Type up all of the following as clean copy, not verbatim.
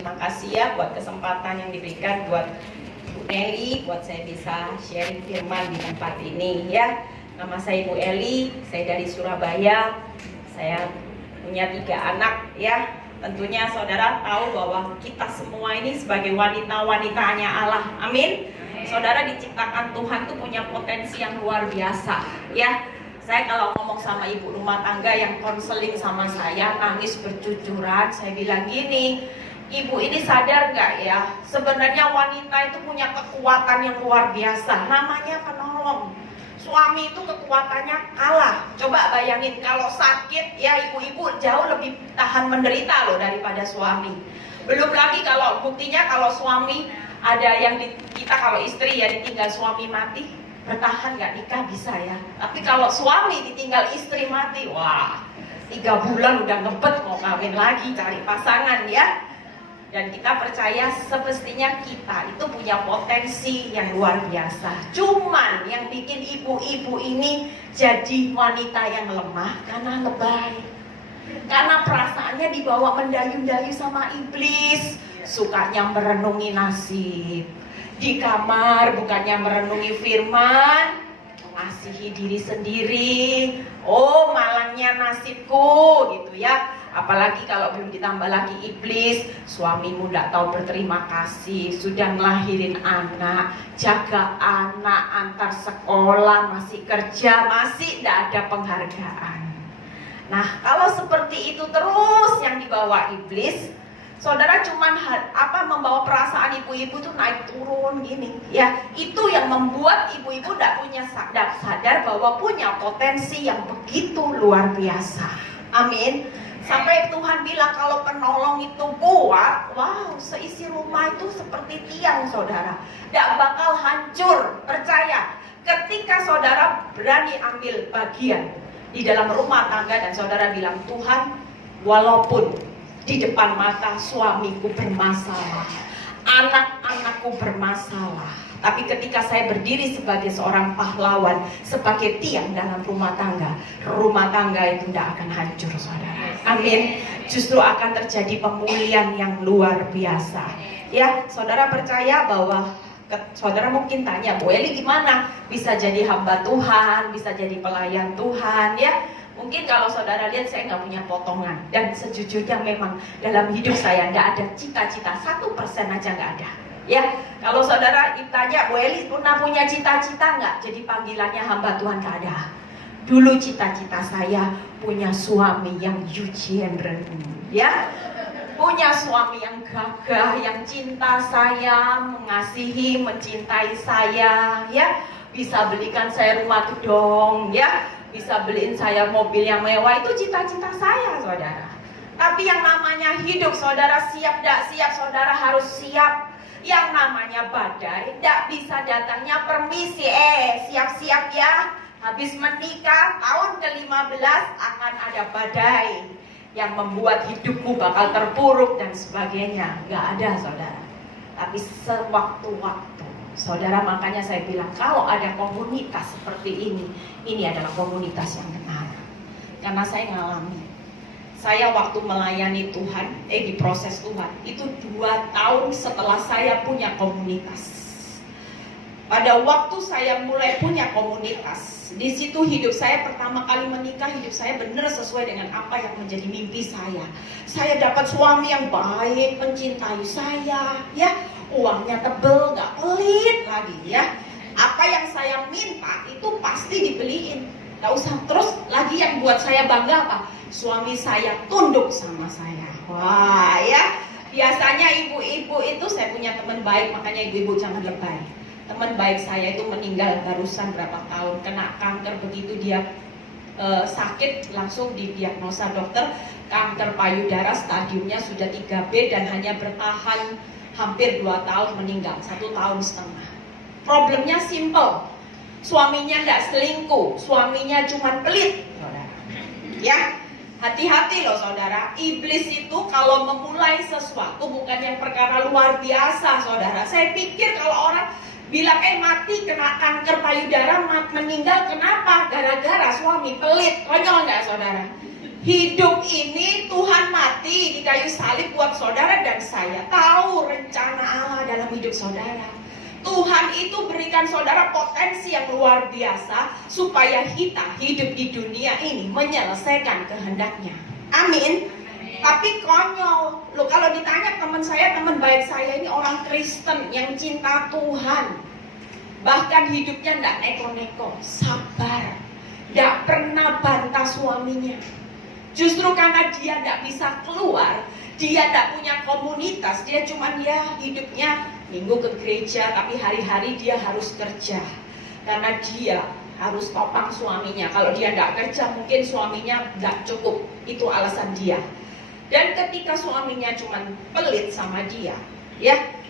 terima kasih ya buat kesempatan yang diberikan buat Bu Eli, buat saya bisa sharing firman di tempat ini ya. Nama saya Ibu Eli, saya dari Surabaya. Saya punya 3 anak ya. Tentunya saudara tahu bahwa kita semua ini sebagai wanita-wanitanya Allah. Amin. Saudara diciptakan Tuhan tuh punya potensi yang luar biasa ya. Saya kalau ngomong sama ibu rumah tangga yang konseling sama saya, nangis bercucuran, saya bilang gini, ibu ini sadar nggak ya, sebenarnya wanita itu punya kekuatan yang luar biasa, namanya penolong. Suami itu kekuatannya kalah. Coba bayangin kalau sakit ya, ibu-ibu jauh lebih tahan menderita loh daripada suami. Belum lagi kalau buktinya kalau suami ada yang kita kalau istri ya ditinggal suami mati, bertahan nggak nikah bisa ya. Tapi kalau suami ditinggal istri mati, wah 3 bulan udah ngebet mau kawin lagi cari pasangan ya. Dan kita percaya semestinya kita itu punya potensi yang luar biasa. Cuman yang bikin ibu-ibu ini jadi wanita yang lemah karena lebay. Karena perasaannya dibawa mendayu-dayu sama iblis. Sukanya merenungi nasib. Di kamar bukannya merenungi firman, mengasihi diri sendiri. Oh, malangnya nasibku gitu ya. Apalagi kalau belum ditambah lagi iblis, suamimu tidak tahu berterima kasih, sudah ngelahirin anak, jaga anak, antar sekolah, masih kerja, masih tidak ada penghargaan. Nah, kalau seperti itu terus yang dibawa iblis, saudara cuman membawa perasaan ibu-ibu tuh naik turun gini ya. Itu yang membuat ibu-ibu tidak punya sadar bahwa punya potensi yang begitu luar biasa. Amin. Sampai Tuhan bilang kalau penolong itu kuat, wow, seisi rumah itu seperti tiang saudara, tidak bakal hancur. Percaya, ketika saudara berani ambil bagian di dalam rumah tangga dan saudara bilang, Tuhan, walaupun di depan mata suamiku bermasalah, anak-anakku bermasalah, tapi ketika saya berdiri sebagai seorang pahlawan, sebagai tiang dalam rumah tangga itu tidak akan hancur saudara. Amin. Justru akan terjadi pemulihan yang luar biasa. Ya, saudara percaya bahwa saudara mungkin tanya, Bu Eli gimana bisa jadi hamba Tuhan, bisa jadi pelayan Tuhan ya. Mungkin kalau saudara lihat saya nggak punya potongan. Dan sejujurnya memang dalam hidup saya nggak ada cita-cita 1% aja nggak ada. Ya, kalau saudara ditanya, Bu Eli pernah punya cita-cita nggak? Jadi panggilannya hamba Tuhan nggak ada. Dulu cita-cita saya punya suami yang Eugene, ya, punya suami yang gagah, yang cinta saya, mengasihi, mencintai saya, ya, bisa belikan saya rumah gedong, ya, bisa beliin saya mobil yang mewah, itu cita-cita saya, saudara. Tapi yang namanya hidup, saudara siap tidak siap, saudara harus siap. Yang namanya badai tidak bisa datangnya permisi, siap-siap ya. Habis menikah tahun ke-15 akan ada badai yang membuat hidupmu bakal terpuruk dan sebagainya. Nggak ada saudara. Tapi sewaktu-waktu, saudara, makanya saya bilang kalau ada komunitas seperti ini adalah komunitas yang benar. Karena saya ngalami. Saya waktu melayani Tuhan, di proses Tuhan, itu 2 tahun setelah saya punya komunitas. Pada waktu saya mulai punya komunitas, di situ hidup saya pertama kali menikah, hidup saya benar sesuai dengan apa yang menjadi mimpi saya. Saya dapat suami yang baik, mencintai saya, ya, uangnya tebel, nggak pelit lagi, ya. Apa yang saya minta itu pasti dibeliin. Nggak usah. Terus lagi yang buat saya bangga apa? Suami saya tunduk sama saya. Wah ya, biasanya ibu-ibu itu, saya punya teman baik, makanya ibu-ibu jangan lebay. Teman baik saya itu meninggal barusan berapa tahun, kena kanker. Begitu dia sakit langsung didiagnosa dokter kanker payudara, stadiumnya sudah 3B dan hanya bertahan hampir 2 tahun, meninggal 1,5 tahun. Problemnya simple, suaminya tidak selingkuh, suaminya cuma pelit, saudara. Ya, hati-hati loh saudara, iblis itu kalau memulai sesuatu bukan yang perkara luar biasa saudara. Saya pikir kalau orang bilang mati kena kanker payudara, meninggal kenapa? Gara-gara suami pelit. Konyol nggak saudara? Hidup ini Tuhan mati di kayu salib buat saudara dan saya. Tahu rencana Allah dalam hidup saudara. Tuhan itu berikan saudara potensi yang luar biasa supaya kita hidup di dunia ini menyelesaikan kehendaknya. Amin. Tapi konyol. Loh, kalau ditanya teman saya, teman baik saya ini orang Kristen yang cinta Tuhan. Bahkan hidupnya enggak neko-neko, sabar. Enggak pernah bantah suaminya. Justru karena dia enggak bisa keluar, dia enggak punya komunitas, dia cuman hidupnya minggu ke gereja, tapi hari-hari dia harus kerja. Karena dia harus topang suaminya. Kalau dia enggak kerja, mungkin suaminya enggak cukup. Itu alasan dia. Dan ketika suaminya cuman pelit sama dia,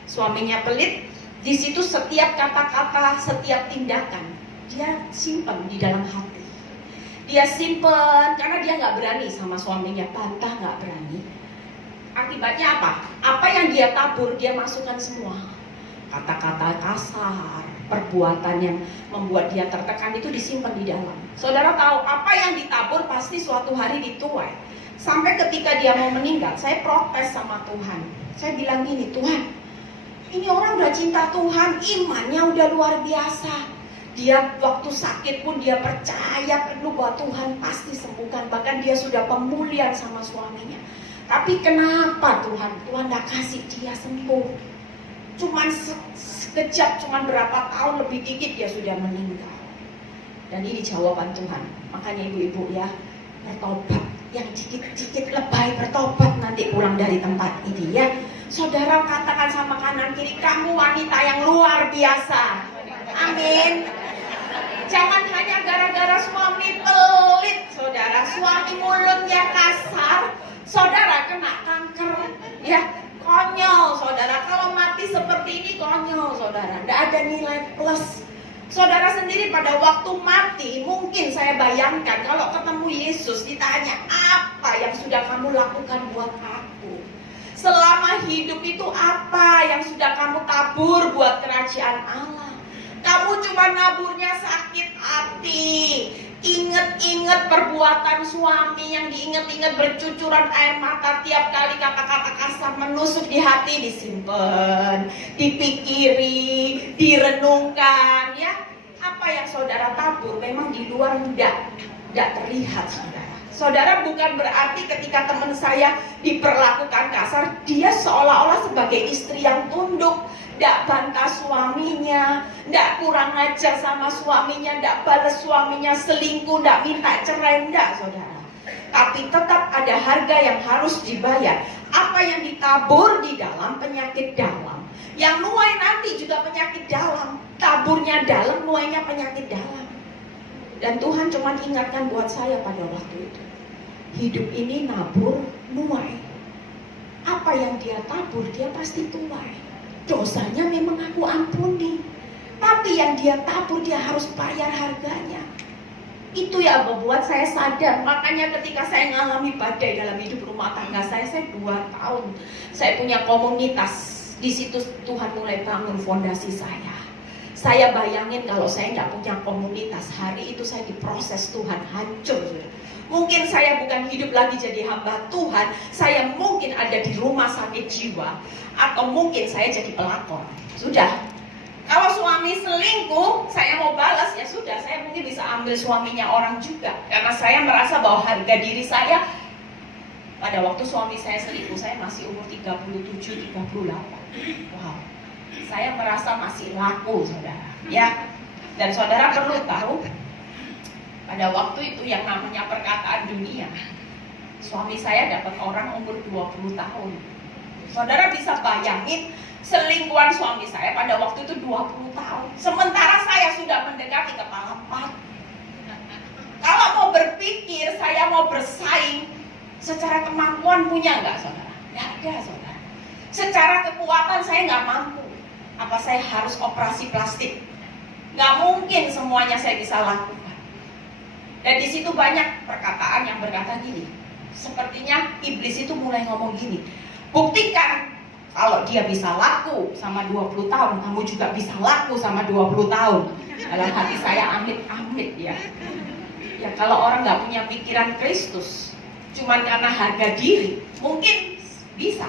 suaminya pelit, di situ setiap kata-kata, setiap tindakan, dia simpan di dalam hati. Dia simpan karena dia nggak berani sama suaminya, bantah nggak berani. Akibatnya apa? Apa yang dia tabur, dia masukkan semua. Kata-kata kasar, perbuatan yang membuat dia tertekan itu disimpan di dalam. Saudara tahu, apa yang ditabur pasti suatu hari dituai. Sampai ketika dia mau meninggal, saya protes sama Tuhan. Saya bilang gini, Tuhan, ini orang udah cinta Tuhan, imannya udah luar biasa. Dia waktu sakit pun dia percaya penuh bahwa Tuhan pasti sembuhkan. Bahkan dia sudah pemulihan sama suaminya. Tapi kenapa Tuhan gak kasih dia sembuh? Cuman sekejap, cuman berapa tahun lebih dikit dia sudah meninggal. Dan ini jawaban Tuhan. Makanya ibu-ibu bertobat. Yang dikit-dikit lebay bertobat nanti pulang dari tempat ini Saudara katakan sama kanan kiri, kamu wanita yang luar biasa. Amin. Jangan hanya gara-gara suami pelit, saudara. Suami mulutnya kasar, saudara kena kanker. Konyol, saudara. Kalau mati seperti ini konyol, saudara. Tidak ada nilai plus. Saudara sendiri pada waktu mati, mungkin saya bayangkan kalau ketemu Yesus ditanya, apa yang sudah kamu lakukan buat aku? Selama hidup itu apa yang sudah kamu tabur buat kerajaan Allah? Kamu cuma naburnya sakit hati. Ingat-ingat perbuatan suami yang diingat-ingat bercucuran air mata tiap kali kata-kata kasar menusuk di hati, disimpan, dipikiri, direnungkan Apa yang saudara tabur memang di luar tidak terlihat, saudara. Saudara, bukan berarti ketika teman saya diperlakukan kasar, dia seolah-olah sebagai istri yang tunduk, tidak bantah suaminya, tidak kurang ajar sama suaminya, tidak balas suaminya selingkuh, tidak minta cerai, tidak, saudara. Tapi tetap ada harga yang harus dibayar. Apa yang ditabur di dalam, penyakit dalam. Yang nuai nanti juga penyakit dalam. Taburnya dalam, nuainya penyakit dalam. Dan Tuhan cuma ingatkan buat saya pada waktu itu. Hidup ini nabur, nuai. Apa yang dia tabur, dia pasti tuai. Dosanya memang aku ampuni. Tapi yang dia tabur, dia harus bayar harganya. Itu yang membuat saya sadar. Makanya ketika saya mengalami badai dalam hidup rumah tangga saya 2 tahun. Saya punya komunitas. Di situ Tuhan mulai bangun fondasi saya. Saya bayangin kalau saya nggak punya komunitas, hari itu saya diproses Tuhan, hancur. Mungkin saya bukan hidup lagi jadi hamba Tuhan, saya mungkin ada di rumah sakit jiwa, atau mungkin saya jadi pelakor. Sudah. Kalau suami selingkuh, saya mau balas, ya sudah, saya mungkin bisa ambil suaminya orang juga. Karena saya merasa bahwa harga diri saya, pada waktu suami saya selingkuh, saya masih umur 37, 38. Wow. Saya merasa masih laku, saudara. Dan saudara perlu tahu, pada waktu itu yang namanya perkataan dunia, suami saya dapat orang umur 20 tahun. Saudara bisa bayangin selingkuhan suami saya pada waktu itu 20 tahun. Sementara saya sudah mendekati kepala 4. Kalau mau berpikir, saya mau bersaing, secara kemampuan punya nggak, saudara? Nggak ada, saudara. Secara kekuatan saya nggak mampu. Apa saya harus operasi plastik? Nggak mungkin semuanya saya bisa lakukan. Dan di situ banyak perkataan yang berkata gini. Sepertinya iblis itu mulai ngomong gini. Buktikan kalau dia bisa laku sama 20 tahun, kamu juga bisa laku sama 20 tahun. Dalam hati saya amit-amit ya. Ya kalau orang nggak punya pikiran Kristus, cuman karena harga diri, mungkin bisa.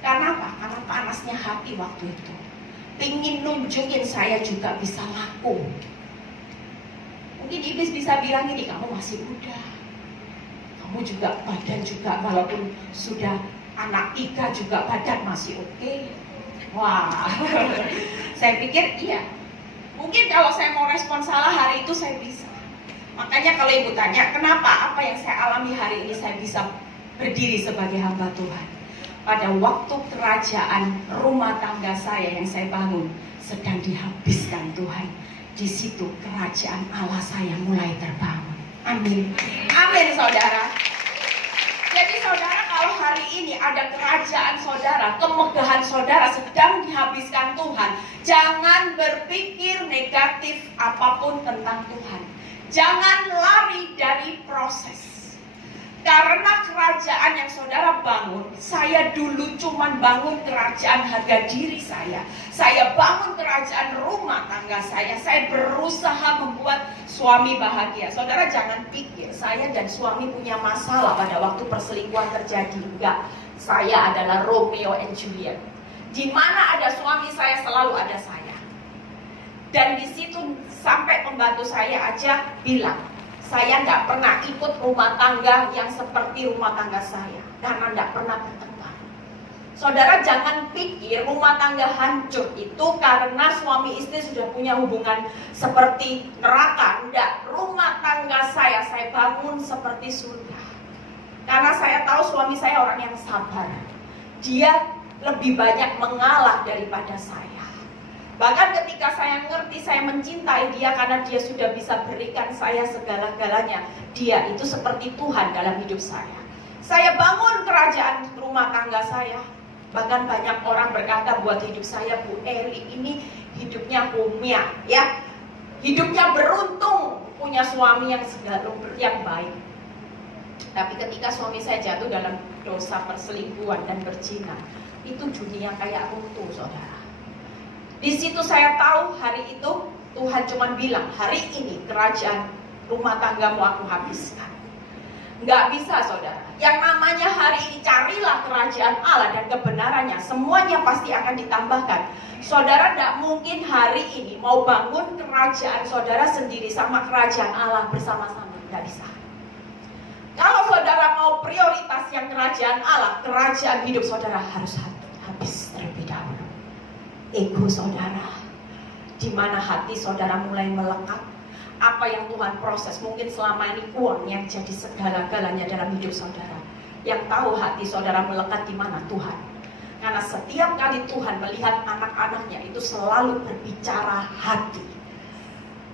Karena apa? Karena panasnya hati waktu itu. Pingin nunjukin saya juga bisa laku. Mungkin iblis bisa bilang ini, kamu masih muda, kamu juga badan juga walaupun sudah anak 3 juga badan masih oke. Wah, saya pikir iya. Mungkin kalau saya mau respon salah hari itu saya bisa. Makanya kalau ibu tanya, kenapa apa yang saya alami hari ini saya bisa berdiri sebagai hamba Tuhan? Pada waktu kerajaan rumah tangga saya yang saya bangun sedang dihabiskan Tuhan, di situ kerajaan Allah saya mulai terbangun. Amin. Amin saudara. Jadi saudara, kalau hari ini ada kerajaan saudara, kemegahan saudara sedang dihabiskan Tuhan, jangan berpikir negatif apapun tentang Tuhan. Jangan lari dari proses. Karena kerajaan yang saudara bangun, saya dulu cuman bangun kerajaan harga diri saya. Saya bangun kerajaan rumah tangga saya. Saya berusaha membuat suami bahagia. Saudara jangan pikir saya dan suami punya masalah pada waktu perselingkuhan terjadi. Enggak, saya adalah Romeo and Juliet. Di mana ada suami saya, selalu ada saya. Dan di situ sampai pembantu saya aja bilang, saya nggak pernah ikut rumah tangga yang seperti rumah tangga saya, karena nggak pernah bertengkar. Saudara jangan pikir rumah tangga hancur itu karena suami istri sudah punya hubungan seperti neraka. Enggak, rumah tangga saya bangun seperti surga. Karena saya tahu suami saya orang yang sabar. Dia lebih banyak mengalah daripada saya. Bahkan ketika saya ngerti, saya mencintai dia karena dia sudah bisa berikan saya segala-galanya. Dia itu seperti Tuhan dalam hidup saya. Saya bangun kerajaan rumah tangga saya. Bahkan banyak orang berkata buat hidup saya, Bu Eli ini hidupnya umia, ya. Hidupnya beruntung, punya suami yang baik. Tapi ketika suami saya jatuh dalam dosa perselingkuhan dan berzina, itu dunia kayak runtuh, saudara. Di situ saya tahu hari itu Tuhan cuma bilang, hari ini kerajaan rumah tanggamu aku habiskan. Nggak bisa saudara. Yang namanya hari ini carilah kerajaan Allah dan kebenarannya, semuanya pasti akan ditambahkan. Saudara tidak mungkin hari ini mau bangun kerajaan saudara sendiri sama kerajaan Allah bersama-sama. Nggak bisa. Kalau saudara mau prioritas yang kerajaan Allah, kerajaan hidup saudara harus habis terlebih dahulu. Ego saudara, di mana hati saudara mulai melekat, apa yang Tuhan proses, mungkin selama ini uang yang jadi segala-galanya dalam hidup saudara. Yang tahu hati saudara melekat di mana? Tuhan. Karena setiap kali Tuhan melihat anak-anaknya itu selalu berbicara hati.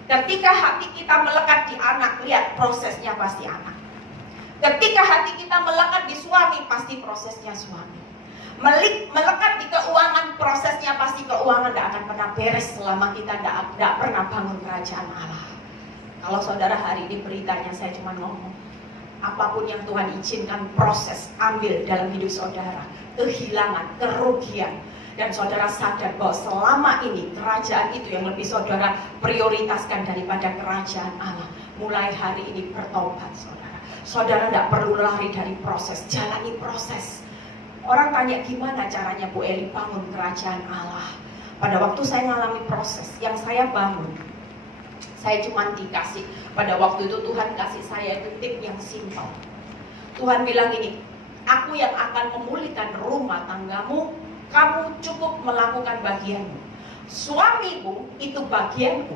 Ketika hati kita melekat di anak, lihat prosesnya pasti anak. Ketika hati kita melekat di suami, pasti prosesnya suami. Melekat di keuangan, prosesnya pasti keuangan tidak akan pernah beres selama kita tidak pernah bangun kerajaan Allah. Kalau saudara hari ini beritanya saya cuma ngomong, apapun yang Tuhan izinkan proses ambil dalam hidup saudara, kehilangan, kerugian, dan saudara sadar bahwa selama ini kerajaan itu yang lebih saudara prioritaskan daripada kerajaan Allah. Mulai hari ini bertobat saudara. Saudara tidak perlu lari dari proses, jalani proses. Orang tanya gimana caranya Bu Eli bangun kerajaan Allah. Pada waktu saya mengalami proses yang saya bangun, saya cuma dikasih, pada waktu itu Tuhan kasih saya itu tip yang simpel. Tuhan bilang ini, aku yang akan memulihkan rumah tanggamu, kamu cukup melakukan bagianmu. Suamimu itu bagianku.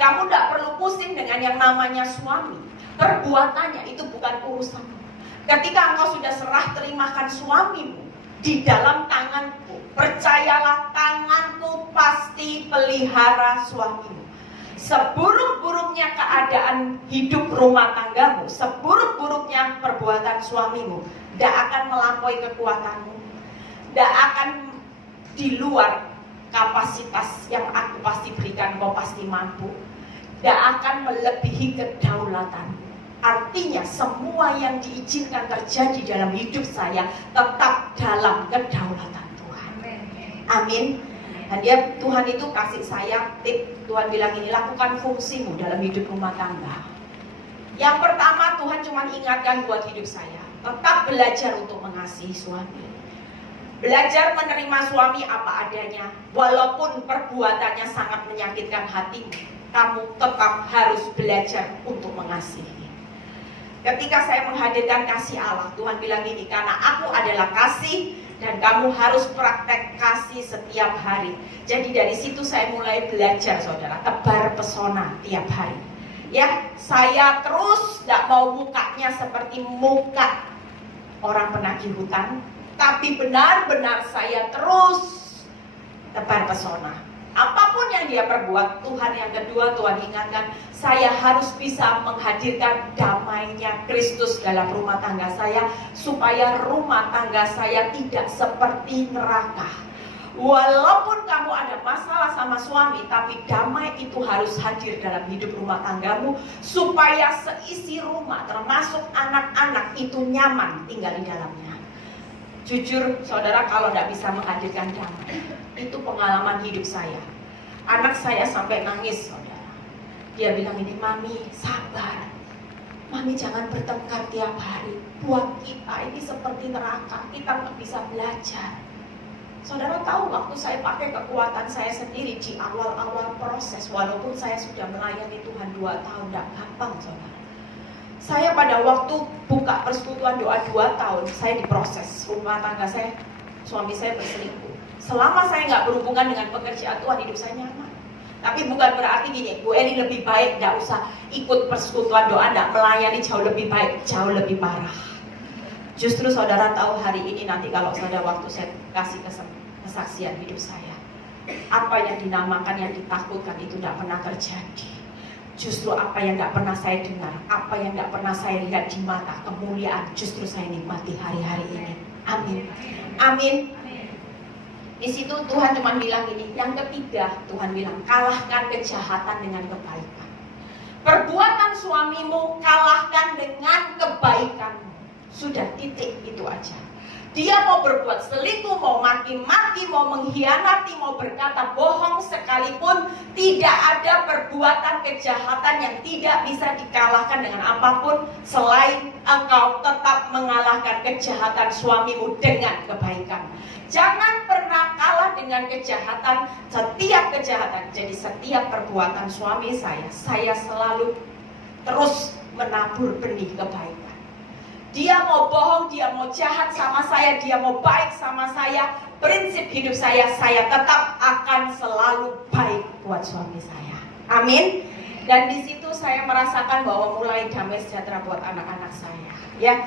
Kamu tidak perlu pusing dengan yang namanya suami. Perbuatannya itu bukan urusanmu. Ketika engkau sudah serah terimakan suamimu di dalam tanganku, percayalah tanganku pasti pelihara suamimu. Seburuk-buruknya keadaan hidup rumah tanggamu, seburuk-buruknya perbuatan suamimu, tidak akan melampaui kekuatanmu, tidak akan di luar kapasitas yang aku pasti berikan, kau pasti mampu, tidak akan melebihi kedaulatanmu. Artinya semua yang diizinkan terjadi dalam hidup saya tetap dalam kedaulatan Tuhan. Amin. Dan Tuhan itu kasih saya tip. Tuhan bilang ini, lakukan fungsimu dalam hidup rumah tangga. Yang pertama, Tuhan cuma ingatkan buat hidup saya, tetap belajar untuk mengasihi suami. Belajar menerima suami apa adanya, walaupun perbuatannya sangat menyakitkan hatimu, kamu tetap harus belajar untuk mengasihi. Ketika saya menghadirkan kasih Allah, Tuhan bilang gini, karena aku adalah kasih dan kamu harus praktek kasih setiap hari. Jadi dari situ saya mulai belajar, saudara, tebar pesona tiap hari. Ya, saya terus tidak mau mukanya seperti muka orang penagih hutang, tapi benar-benar saya terus tebar pesona. Apapun yang dia perbuat, Tuhan yang kedua, Tuhan ingatkan, saya harus bisa menghadirkan damainya Kristus dalam rumah tangga saya, supaya rumah tangga saya tidak seperti neraka. Walaupun kamu ada masalah sama suami, tapi damai itu harus hadir dalam hidup rumah tanggamu, supaya seisi rumah, termasuk anak-anak, itu nyaman tinggal di dalamnya. Jujur, saudara, kalau tidak bisa menghadirkan damai, itu pengalaman hidup saya. Anak saya sampai nangis, saudara. Dia bilang ini, Mami, sabar. Mami jangan bertengkar tiap hari. Buat kita ini seperti neraka, kita nggak bisa belajar. Saudara tahu, waktu saya pakai kekuatan saya sendiri di awal-awal proses, walaupun saya sudah melayani Tuhan 2 tahun, tidak gampang, saudara. Saya pada waktu buka persekutuan doa 2 tahun, saya diproses. Rumah tangga saya, suami saya berselingkuh. Selama saya nggak berhubungan dengan pekerjaan Tuhan, hidup saya nyaman. Tapi bukan berarti gini, Bu Eni lebih baik, nggak usah ikut persekutuan doa, nggak melayani jauh lebih baik, jauh lebih parah. Justru saudara tahu hari ini, nanti kalau saudara waktu saya kasih kesaksian hidup saya, apa yang dinamakan, yang ditakutkan itu tidak pernah terjadi. Justru apa yang tidak pernah saya dengar, apa yang tidak pernah saya lihat di mata, kemuliaan, justru saya nikmati hari-hari ini. Amin. Amin. Di situ Tuhan cuma bilang ini. Yang ketiga, Tuhan bilang, kalahkan kejahatan dengan kebaikan. Perbuatan suamimu kalahkan dengan kebaikanmu. Sudah, titik, itu aja. Dia mau berbuat selingkuh, mau maki-maki, mau mengkhianati, mau berkata bohong sekalipun, tidak ada perbuatan kejahatan yang tidak bisa dikalahkan dengan apapun selain engkau tetap mengalahkan kejahatan suamimu dengan kebaikan. Jangan pernah kalah dengan kejahatan, setiap kejahatan. Jadi setiap perbuatan suami saya selalu terus menabur benih kebaikan. Dia mau bohong, dia mau jahat sama saya, dia mau baik sama saya, prinsip hidup saya tetap akan selalu baik buat suami saya. Amin. Dan di situ saya merasakan bahwa mulai damai sejahtera buat anak-anak saya. Ya,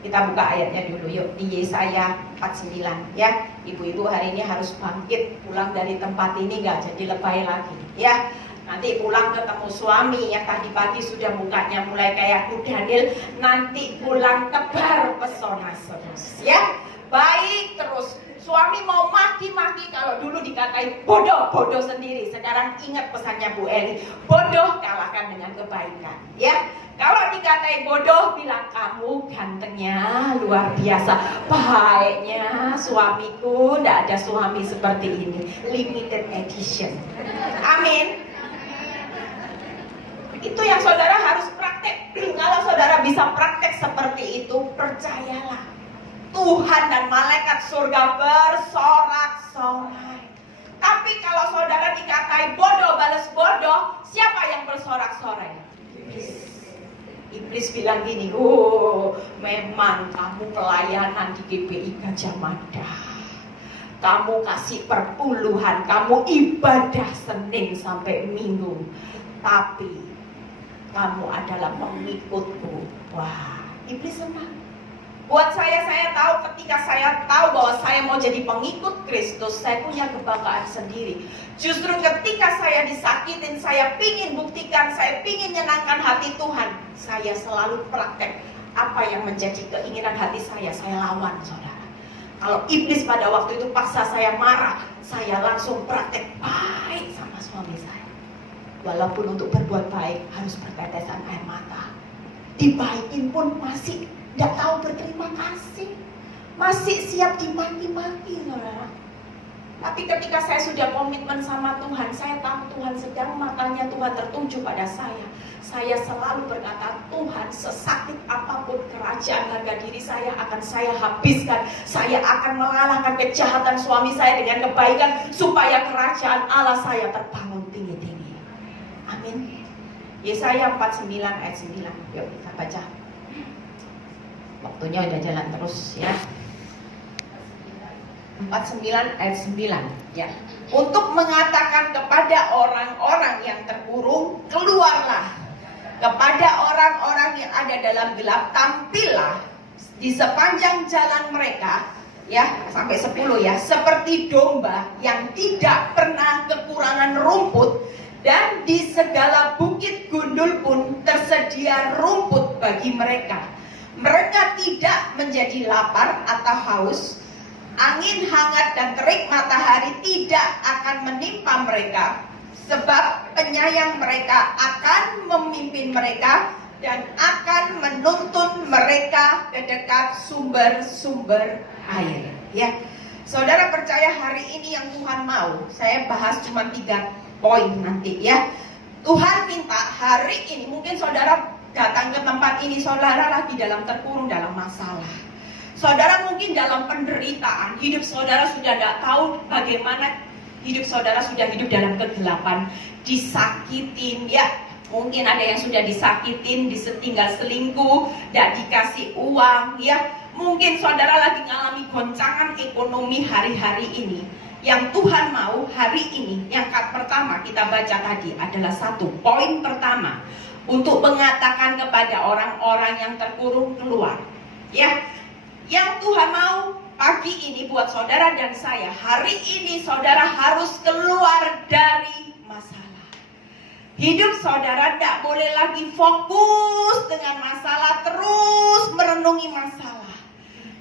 kita buka ayatnya dulu yuk, di Yesaya 49 ya. Ibu-ibu hari ini harus bangkit, pulang dari tempat ini gak jadi lebay lagi ya. Nanti pulang ketemu suami yang tadi pagi sudah mukanya mulai kayak Daniel, nanti pulang tebar pesona terus ya. Baik terus. Suami mau maki-maki, kalau dulu dikatain bodoh sendiri. Sekarang ingat pesannya Bu Eli, bodoh kalahkan dengan kebaikan ya. Kalau dikatain bodoh, bilang kamu gantengnya luar biasa, baiknya suamiku, tidak ada suami seperti ini, limited edition. Amin. Itu yang saudara harus praktek. Kalau saudara bisa praktek seperti itu, percayalah, Tuhan dan malaikat surga bersorak-sorai. Tapi kalau saudara dikatai bodoh balas bodoh, siapa yang bersorak-sorai? Iblis bilang gini, memang kamu pelayanan di GBI Gajah Mada, kamu kasih perpuluhan, kamu ibadah Senin sampai Minggu, tapi kamu adalah pengikutku. Wah, iblis senang. Buat saya tahu, ketika saya tahu bahwa saya mau jadi pengikut Kristus, saya punya kebanggaan sendiri. Justru ketika saya disakitin, saya pingin buktikan, saya pingin menyenangkan hati Tuhan, saya selalu praktek apa yang menjadi keinginan hati saya lawan, saudara. Kalau iblis pada waktu itu paksa saya marah, saya langsung praktek baik sama suami saya. Walaupun untuk berbuat baik harus bertetesan air mata. Dibaikin pun masih tidak tahu berterima kasih, masih siap dimaki-maki, saudara. Tapi ketika saya sudah komitmen sama Tuhan, saya tahu Tuhan sedang matanya Tuhan tertuju pada saya. Saya selalu berkata, Tuhan, sesakit apapun kerajaan harga diri saya akan saya habiskan. Saya akan mengalahkan kejahatan suami saya dengan kebaikan, supaya kerajaan Allah saya terbangun tinggi-tinggi. Amin. Yesaya 49 ayat 9. Yuk kita baca. Waktunya udah jalan terus ya. 49 ayat 9 ya. Untuk mengatakan kepada orang-orang yang terkurung, keluarlah. Kepada orang-orang yang ada dalam gelap, tampillah di sepanjang jalan mereka ya, sampai 10 ya, seperti domba yang tidak pernah kekurangan rumput, dan di segala bukit gundul pun tersedia rumput bagi mereka. Mereka tidak menjadi lapar atau haus. Angin hangat dan terik matahari tidak akan menimpa mereka, sebab penyayang mereka akan memimpin mereka dan akan menuntun mereka ke dekat sumber-sumber air. Ya, saudara percaya hari ini yang Tuhan mau, saya bahas cuma 3 poin nanti ya. Tuhan minta hari ini, mungkin saudara datang ke tempat ini, saudara lagi dalam terkurung dalam masalah. Saudara mungkin dalam penderitaan, hidup saudara sudah tidak tahu bagaimana, hidup saudara sudah hidup dalam kegelapan, disakitin ya. Mungkin ada yang sudah disakitin, disetinggal selingkuh, tidak dikasih uang ya. Mungkin saudara lagi mengalami goncangan ekonomi hari-hari ini. Yang Tuhan mau hari ini, yang pertama kita baca tadi adalah 1 poin pertama, untuk mengatakan kepada orang-orang yang terkurung, keluar ya. Yang Tuhan mau pagi ini buat saudara dan saya, hari ini saudara harus keluar dari masalah. Hidup saudara tidak boleh lagi fokus dengan masalah, terus merenungi masalah.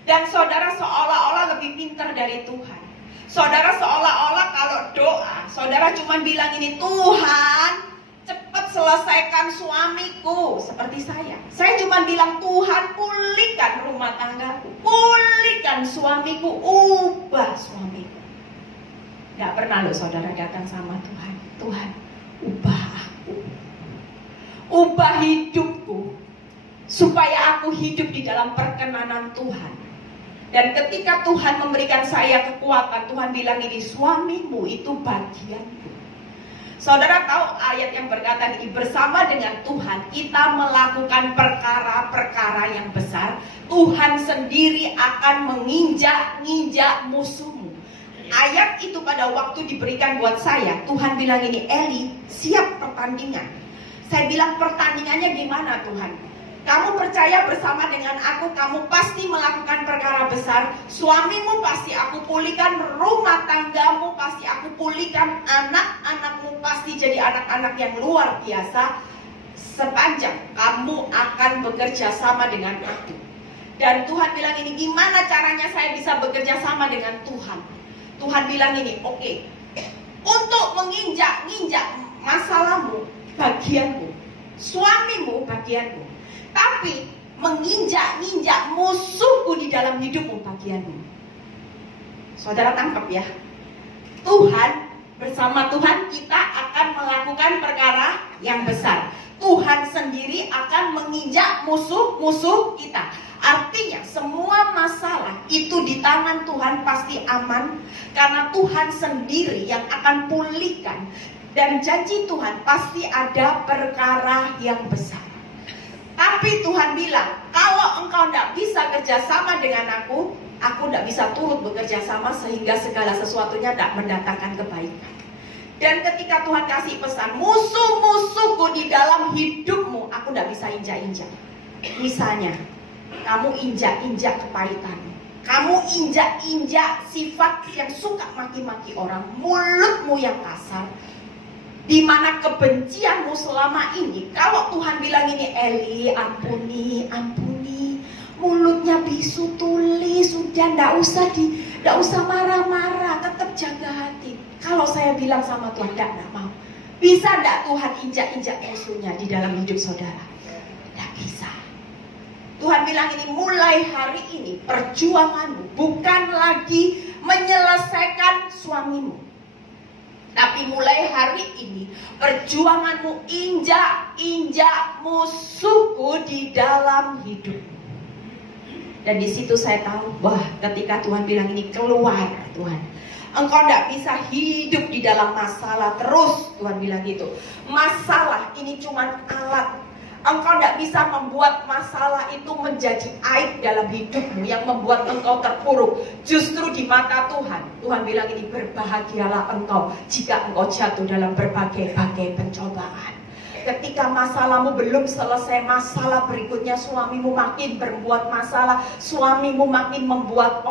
Dan saudara seolah-olah lebih pintar dari Tuhan. Saudara seolah-olah kalau doa, saudara cuma bilang ini, Tuhan cepat selesaikan suamiku. Seperti saya cuma bilang, Tuhan pulihkan rumah tanggaku, pulihkan suamiku, ubah suamiku. Gak pernah loh saudara datang sama Tuhan, Tuhan ubah aku, ubah hidupku, supaya aku hidup di dalam perkenanan Tuhan. Dan ketika Tuhan memberikan saya kekuatan, Tuhan bilang ini, suamimu itu bagianku. Saudara tahu ayat yang berkata ini, bersama dengan Tuhan kita melakukan perkara-perkara yang besar. Tuhan sendiri akan menginjak-injak musuhmu. Ayat itu pada waktu diberikan buat saya, Tuhan bilang ini, Eli, siap pertandingan. Saya bilang, pertandingannya gimana Tuhan? Kamu percaya bersama dengan aku, kamu pasti melakukan perkara besar. Suamimu pasti aku pulihkan, rumah tanggamu pasti aku pulihkan, anak-anakmu pasti jadi anak-anak yang luar biasa, sepanjang kamu akan bekerja sama dengan aku. Dan Tuhan bilang ini, gimana caranya saya bisa bekerja sama dengan Tuhan? Tuhan bilang ini, oke, untuk menginjak-injak masalahmu, bagianmu, suamimu, bagianmu. Tapi menginjak-injak musuhku di dalam hidupmu, bagianmu. Saudara tangkap ya. Tuhan, bersama Tuhan kita akan melakukan perkara yang besar. Tuhan sendiri akan menginjak musuh-musuh kita. Artinya semua masalah itu di tangan Tuhan pasti aman, karena Tuhan sendiri yang akan pulihkan. Dan janji Tuhan pasti ada perkara yang besar. Tapi Tuhan bilang, kalau engkau tidak bisa kerjasama dengan aku tidak bisa turut bekerja sama, sehingga segala sesuatunya tidak mendatangkan kebaikan. Dan ketika Tuhan kasih pesan, musuh-musuhku di dalam hidupmu, aku tidak bisa injak-injak. Misalnya, kamu injak-injak kepahitan, kamu injak-injak sifat yang suka maki-maki orang, mulutmu yang kasar, di mana kebencianmu selama ini. Kalau Tuhan bilang ini, Eli, ampuni, mulutnya bisu, tulis, sudah tidak usah marah-marah, tetap jaga hati. Kalau saya bilang sama Tuhan, tidak mau. Bisa tidak Tuhan injak-injak musuhnya di dalam hidup saudara? Tidak bisa. Tuhan bilang ini, mulai hari ini perjuanganmu bukan lagi menyelesaikan menjatuhkan suamimu. Tapi mulai hari ini perjuanganmu injak musuhku di dalam hidupmu. Dan di situ saya tahu, wah, ketika Tuhan bilang ini keluar, Tuhan, engkau tidak bisa hidup di dalam masalah terus. Tuhan bilang gitu. Masalah ini cuma alat. Engkau tidak bisa membuat masalah itu menjadi aib dalam hidupmu yang membuat engkau terpuruk. Justru di mata Tuhan, Tuhan bilang ini, berbahagialah engkau jika engkau jatuh dalam berbagai-bagai pencobaan. Ketika masalahmu belum selesai, masalah berikutnya suamimu makin berbuat masalah, suamimu makin membuat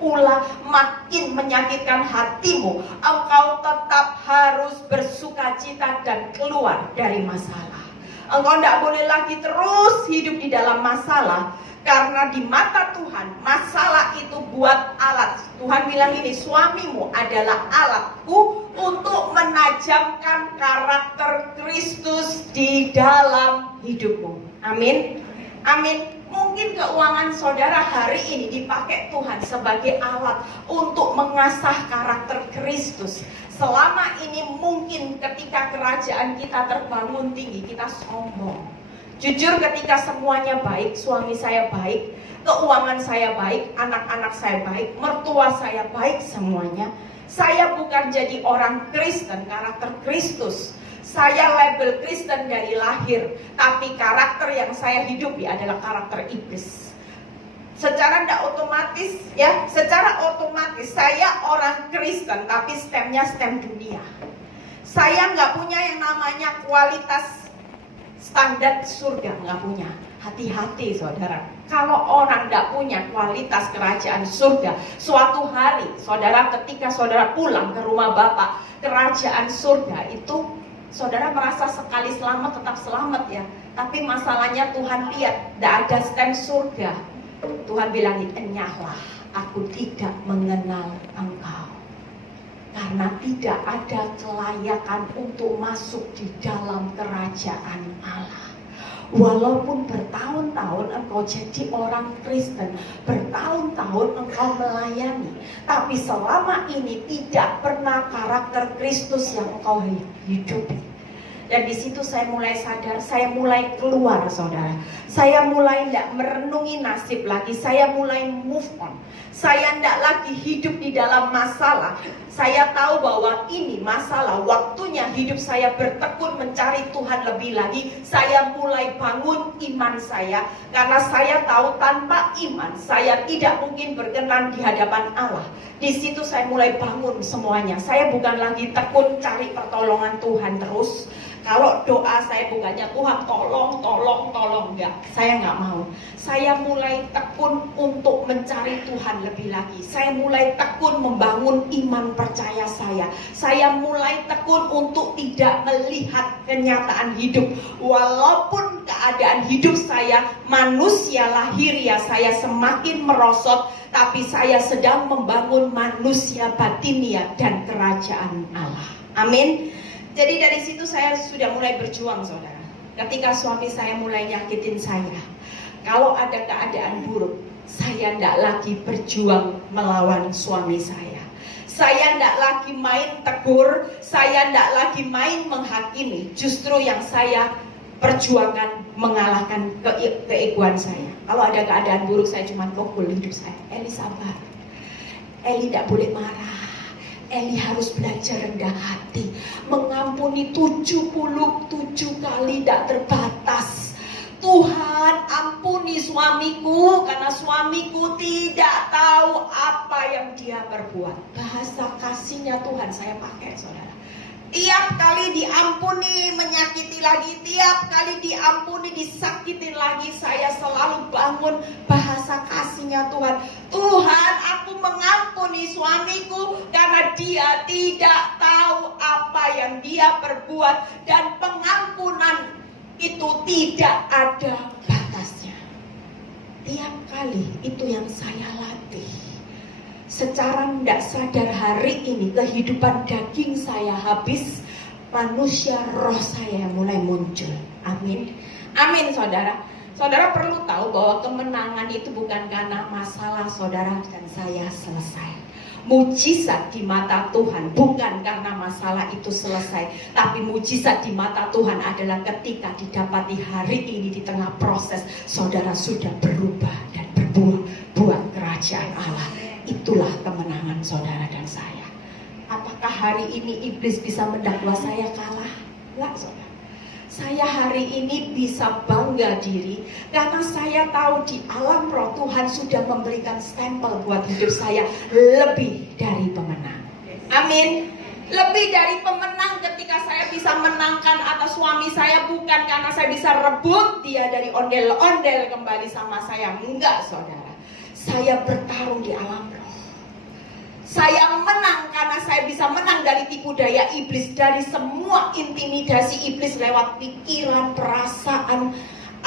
ulah, makin menyakitkan hatimu. Engkau tetap harus bersukacita dan keluar dari masalah. Engkau tidak boleh lagi terus hidup di dalam masalah. Karena di mata Tuhan, masalah itu buat alat. Tuhan bilang ini, suamimu adalah alatku untuk menajamkan karakter Kristus di dalam hidupmu. Amin. Amin. Mungkin keuangan saudara hari ini dipakai Tuhan sebagai alat untuk mengasah karakter Kristus. Selama ini mungkin ketika kerajaan kita terbangun tinggi, kita sombong. Jujur, ketika semuanya baik, suami saya baik, keuangan saya baik, anak-anak saya baik, mertua saya baik, semuanya, saya bukan jadi orang Kristen, karakter Kristus. Saya label Kristen dari lahir, tapi karakter yang saya hidupi adalah karakter iblis. Secara otomatis saya orang Kristen, tapi stemnya stem dunia. Saya nggak punya yang namanya kualitas standar surga, nggak punya. Hati-hati saudara, kalau orang nggak punya kualitas kerajaan surga, suatu hari saudara, ketika saudara pulang ke rumah Bapak, kerajaan surga itu saudara merasa sekali selamat tetap selamat ya. Tapi masalahnya Tuhan lihat, tidak ada stem surga. Tuhan bilang, enyahlah, aku tidak mengenal engkau. Karena tidak ada kelayakan untuk masuk di dalam kerajaan Allah. Walaupun bertahun-tahun engkau jadi orang Kristen, bertahun-tahun engkau melayani, tapi selama ini tidak pernah karakter Kristus yang engkau hidupi. Dan di situ saya mulai sadar, saya mulai keluar saudara. Saya mulai tidak merenungi nasib lagi, saya mulai move on. Saya tidak lagi hidup di dalam masalah. Saya tahu bahwa ini masalah, waktunya hidup saya bertekun mencari Tuhan lebih lagi. Saya mulai bangun iman saya, karena saya tahu tanpa iman saya tidak mungkin berkenan di hadapan Allah. Di situ saya mulai bangun semuanya. Saya bukan lagi tekun cari pertolongan Tuhan terus. Kalau doa saya bukannya Tuhan tolong, enggak, saya enggak mau. Saya mulai tekun untuk mencari Tuhan lebih lagi. Saya mulai tekun membangun iman percaya saya. Saya mulai tekun untuk tidak melihat kenyataan hidup. Walaupun keadaan hidup saya, manusia lahiriah saya semakin merosot, tapi saya sedang membangun manusia batinia dan kerajaan Allah. Amin. Jadi dari situ saya sudah mulai berjuang saudara. Ketika suami saya mulai nyakitin saya, kalau ada keadaan buruk, saya tidak lagi berjuang melawan suami saya. Saya tidak lagi main tegur, saya tidak lagi main menghakimi. Justru yang saya perjuangkan mengalahkan keegoan saya. Kalau ada keadaan buruk, saya cuma pukul hidup saya. Eli sabar, Eli tidak boleh marah. Eli harus belajar rendah hati, mengampuni 77 kali tidak terbatas. Tuhan ampuni suamiku, karena suamiku tidak tahu apa yang dia perbuat. Bahasa kasihnya Tuhan saya pakai saudara. Tiap kali diampuni, menyakiti lagi. Tiap kali diampuni, disakitin lagi. Saya selalu bangun bahasa kasihnya Tuhan. Tuhan, aku mengampuni suamiku karena dia tidak tahu apa yang dia perbuat. Dan pengampunan itu tidak ada batasnya. Tiap kali itu yang saya latih. Secara tidak sadar hari ini kehidupan daging saya habis, manusia roh saya mulai muncul. Amin. Amin saudara. Saudara perlu tahu bahwa kemenangan itu bukan karena masalah saudara dan saya selesai. Mujizat di mata Tuhan bukan karena masalah itu selesai, tapi mujizat di mata Tuhan adalah ketika didapati hari ini di tengah proses saudara sudah berubah dan berbuah buat kerajaan Allah. Itulah kemenangan saudara dan saya. Apakah hari ini iblis bisa mendakwa saya kalah? Enggak, saudara. Saya hari ini bisa bangga diri karena saya tahu di alam roh Tuhan sudah memberikan stempel buat hidup saya lebih dari pemenang. Amin. Lebih dari pemenang ketika saya bisa menangkan atas suami saya, bukan karena saya bisa rebut dia dari ondel-ondel kembali sama saya. Enggak, saudara. Saya bertarung di alam roh. Saya menang karena saya bisa menang dari tipu daya iblis, dari semua intimidasi iblis lewat pikiran, perasaan,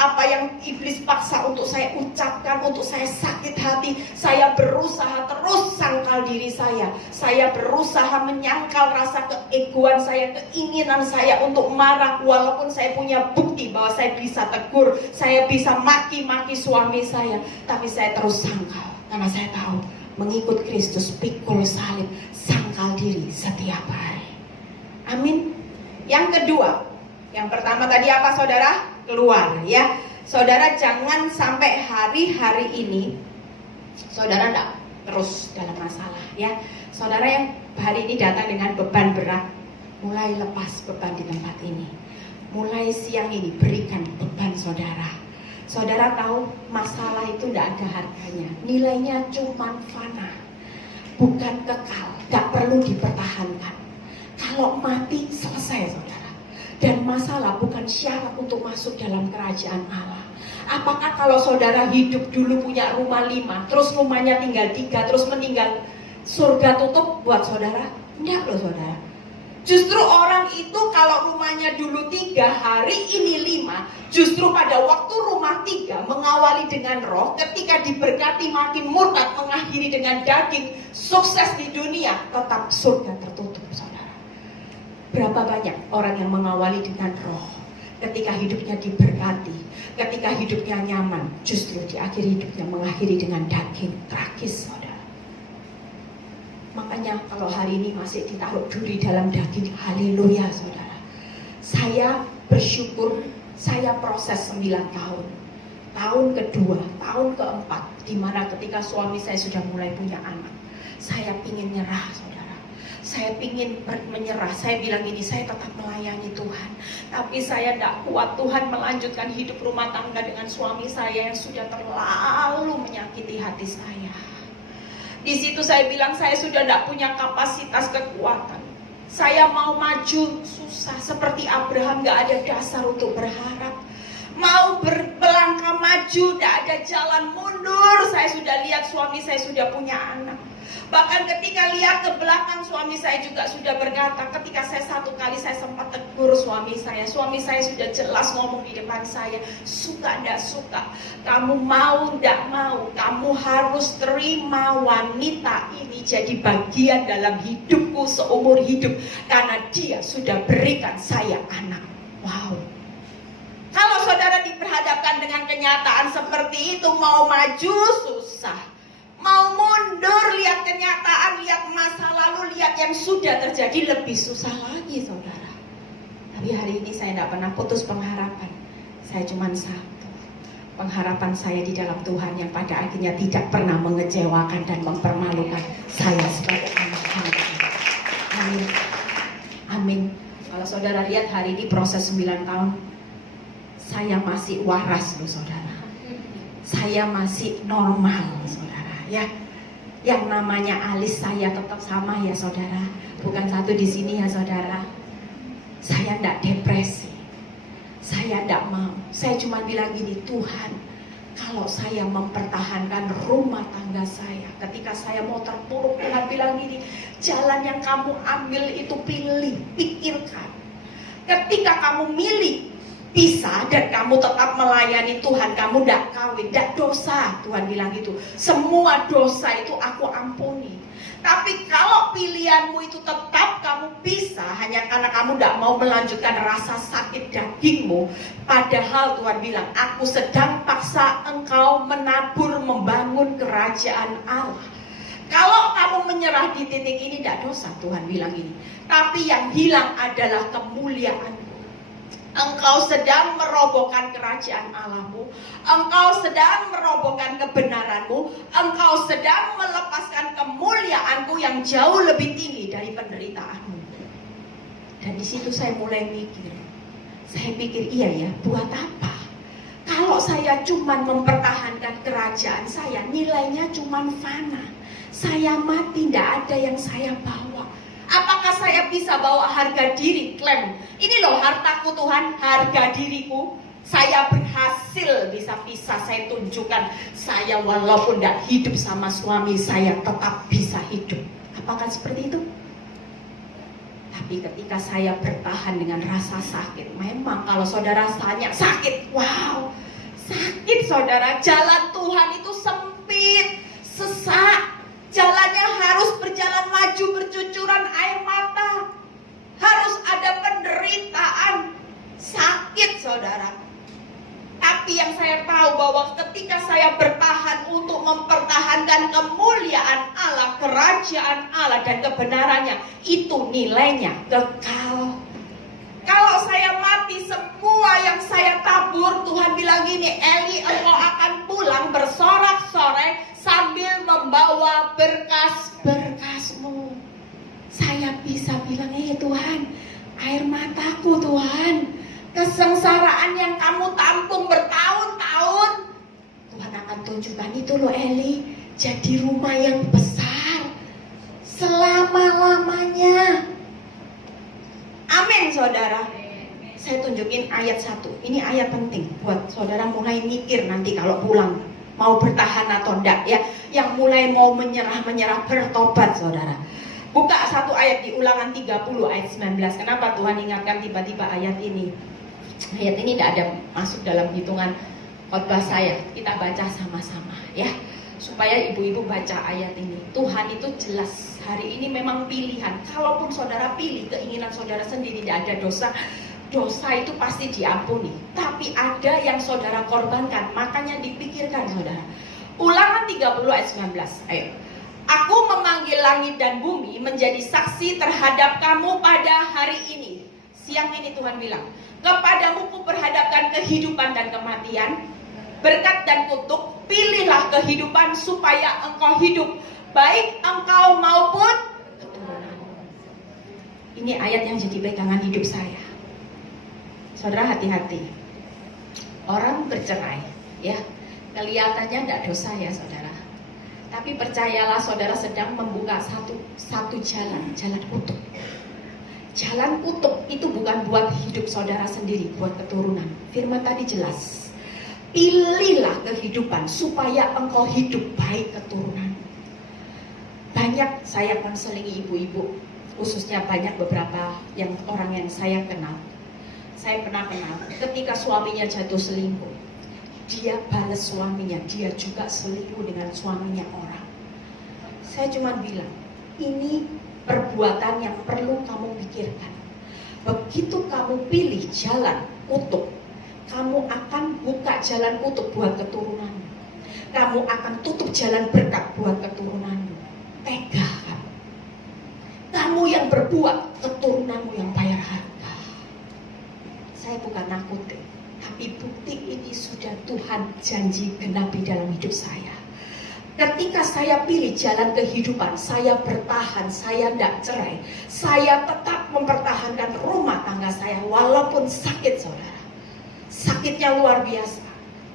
apa yang iblis paksa untuk saya ucapkan, untuk saya sakit hati. Saya berusaha terus sangkal diri saya. Saya berusaha menyangkal rasa keegoan saya, keinginan saya untuk marah, walaupun saya punya bukti bahwa saya bisa tegur, saya bisa maki-maki suami saya, tapi saya terus sangkal karena saya tahu mengikut Kristus, pikul salib, sangkal diri setiap hari. Amin. Yang kedua, yang pertama tadi apa saudara? Keluar ya. Saudara jangan sampai hari-hari ini saudara tidak terus dalam masalah ya. Saudara yang hari ini datang dengan beban berat, mulai lepas beban di tempat ini. Mulai siang ini berikan beban saudara. Saudara tahu masalah itu tidak ada harganya, nilainya cuma fana, bukan kekal, tidak perlu dipertahankan. Kalau mati selesai saudara. Dan masalah bukan syarat untuk masuk dalam kerajaan Allah. Apakah kalau saudara hidup dulu punya rumah 5, terus rumahnya tinggal 3, terus meninggal, surga tutup buat saudara? Tidak loh saudara. Justru orang itu kalau rumahnya dulu 3, hari ini 5, justru pada waktu rumah 3 mengawali dengan roh, ketika diberkati makin murtad, mengakhiri dengan daging, sukses di dunia, tetap surga tertutup saudara. Berapa banyak orang yang mengawali dengan roh, ketika hidupnya diberkati, ketika hidupnya nyaman, justru di akhir hidupnya mengakhiri dengan daging, tragis saudara. Makanya kalau hari ini masih ditaruh duri dalam daging, haleluya saudara. Saya bersyukur, saya proses 9 tahun. Tahun kedua, tahun keempat, dimana ketika suami saya sudah mulai punya anak, saya pingin nyerah saudara. Saya pingin menyerah, saya bilang gini, saya tetap melayani Tuhan, tapi saya tidak kuat Tuhan melanjutkan hidup rumah tangga dengan suami saya yang sudah terlalu menyakiti hati saya. Di situ saya bilang saya sudah tidak punya kapasitas kekuatan. Saya mau maju susah, seperti Abraham gak ada dasar untuk berharap. Mau berlangkah maju, tidak ada jalan mundur. Saya sudah lihat suami saya sudah punya anak. Bahkan ketika lihat ke belakang, suami saya juga sudah berkata, ketika saya satu kali saya sempat tegur suami saya sudah jelas ngomong di depan saya, suka tidak suka, kamu mau tidak mau, kamu harus terima wanita ini jadi bagian dalam hidupku seumur hidup, karena dia sudah berikan saya anak. Wow. Kalau saudara diperhadapkan dengan kenyataan seperti itu, mau maju susah, mau mundur, lihat kenyataan, lihat masa lalu, lihat yang sudah terjadi, lebih susah lagi saudara. Tapi hari ini saya tidak pernah putus pengharapan. Saya cuma satu, pengharapan saya di dalam Tuhan yang pada akhirnya tidak pernah mengecewakan dan mempermalukan saya sebagai anak-anak. Amin. Amin. Kalau saudara lihat hari ini proses 9 tahun, saya masih waras loh saudara. Saya masih normal saudara ya. Yang namanya alis saya tetap sama ya saudara. Bukan satu di sini ya saudara. Saya tidak depresi. Saya tidak mau. Saya cuma bilang gini, Tuhan, kalau saya mempertahankan rumah tangga saya, ketika saya mau terpuruk, Tuhan bilang gini, jalan yang kamu ambil itu pilih, pikirkan. Ketika kamu milih pisah dan kamu tetap melayani Tuhan, kamu tidak kawin, tidak dosa. Tuhan bilang gitu, semua dosa itu aku ampuni. Tapi kalau pilihanmu itu tetap kamu pisah hanya karena kamu tidak mau melanjutkan rasa sakit dagingmu, padahal Tuhan bilang, aku sedang paksa engkau menabur membangun kerajaan Allah. Kalau kamu menyerah di titik ini tidak dosa, Tuhan bilang ini. Tapi yang hilang adalah kemuliaan. Engkau sedang merobohkan kerajaan Allahmu. Engkau sedang merobohkan kebenaranmu. Engkau sedang melepaskan kemuliaanku yang jauh lebih tinggi dari penderitaanmu. Dan di situ saya mulai mikir. Saya pikir, iya ya, buat apa? Kalau saya cuma mempertahankan kerajaan saya, nilainya cuma fana. Saya mati, tidak ada yang saya bawa. Apakah saya bisa bawa harga diri, klaim, ini loh hartaku Tuhan, harga diriku. Saya berhasil bisa saya tunjukkan. Saya walaupun tidak hidup sama suami, saya tetap bisa hidup. Apakah seperti itu? Tapi ketika saya bertahan dengan rasa sakit, memang kalau saudara tanya sakit, wow, sakit saudara. Jalan Tuhan itu sempit, sesak. Jalannya harus berjalan maju, bercucuran air mata. Harus ada penderitaan, sakit saudara. Tapi yang saya tahu bahwa ketika saya bertahan untuk mempertahankan kemuliaan Allah, kerajaan Allah dan kebenarannya, itu nilainya kekal. Kalau saya mati, semua yang saya tabur, Tuhan bilang gini, Eli, engkau akan pulang bersorak-sorai sambil membawa berkas-berkasmu. Saya bisa bilang, Tuhan, air mataku Tuhan, kesengsaraan yang kamu tampung bertahun-tahun, Tuhan akan tunjukkan itu loh Eli, jadi rumah yang besar selama-lamanya. Amin saudara. Saya tunjukin ayat 1. Ini ayat penting buat saudara mulai mikir nanti kalau pulang mau bertahan atau enggak ya. Yang mulai mau menyerah bertobat saudara. Buka satu ayat di Ulangan 30 ayat 19. Kenapa Tuhan ingatkan tiba-tiba ayat ini? Ayat ini tidak ada masuk dalam hitungan khotbah saya. Kita baca sama-sama ya, supaya ibu-ibu baca ayat ini. Tuhan itu jelas. Hari ini memang pilihan. Kalaupun saudara pilih keinginan saudara sendiri, tidak ada dosa. Dosa itu pasti diampuni. Tapi ada yang saudara korbankan, makanya dipikirkan saudara. Ulangan 30 ayat 19. Ayo. Aku memanggil langit dan bumi menjadi saksi terhadap kamu pada hari ini. Siang ini Tuhan bilang, kepadamu kuperhadapkan kehidupan dan kematian, berkat dan kutuk. Pilihlah kehidupan supaya engkau hidup, baik engkau maupun keturunan. Ini ayat yang jadi pegangan hidup saya. Saudara hati-hati. Orang bercerai, ya, kelihatannya tidak dosa ya saudara. Tapi percayalah saudara sedang membuka satu jalan kutuk. Jalan kutuk itu bukan buat hidup saudara sendiri, buat keturunan. Firman tadi jelas. Pilihlah kehidupan supaya engkau hidup baik keturunan. Banyak saya konselingi ibu-ibu, khususnya banyak beberapa orang yang saya kenal. Saya pernah kenal ketika suaminya jatuh selingkuh, dia balas suaminya, dia juga selingkuh dengan suaminya orang. Saya cuma bilang, ini perbuatan yang perlu kamu pikirkan. Begitu kamu pilih jalan kutuk, kamu akan buka jalan kutuk buat keturunanmu. Kamu akan tutup jalan berkat buat keturunanmu. Tega kan? Kamu yang berbuat, keturunanmu yang bayar harga. Saya bukan nakutin, tapi bukti ini sudah Tuhan janji genapi dalam hidup saya. Ketika saya pilih jalan kehidupan, saya bertahan, saya tidak cerai. Saya tetap mempertahankan rumah tangga saya walaupun sakit saudara. Sakitnya luar biasa.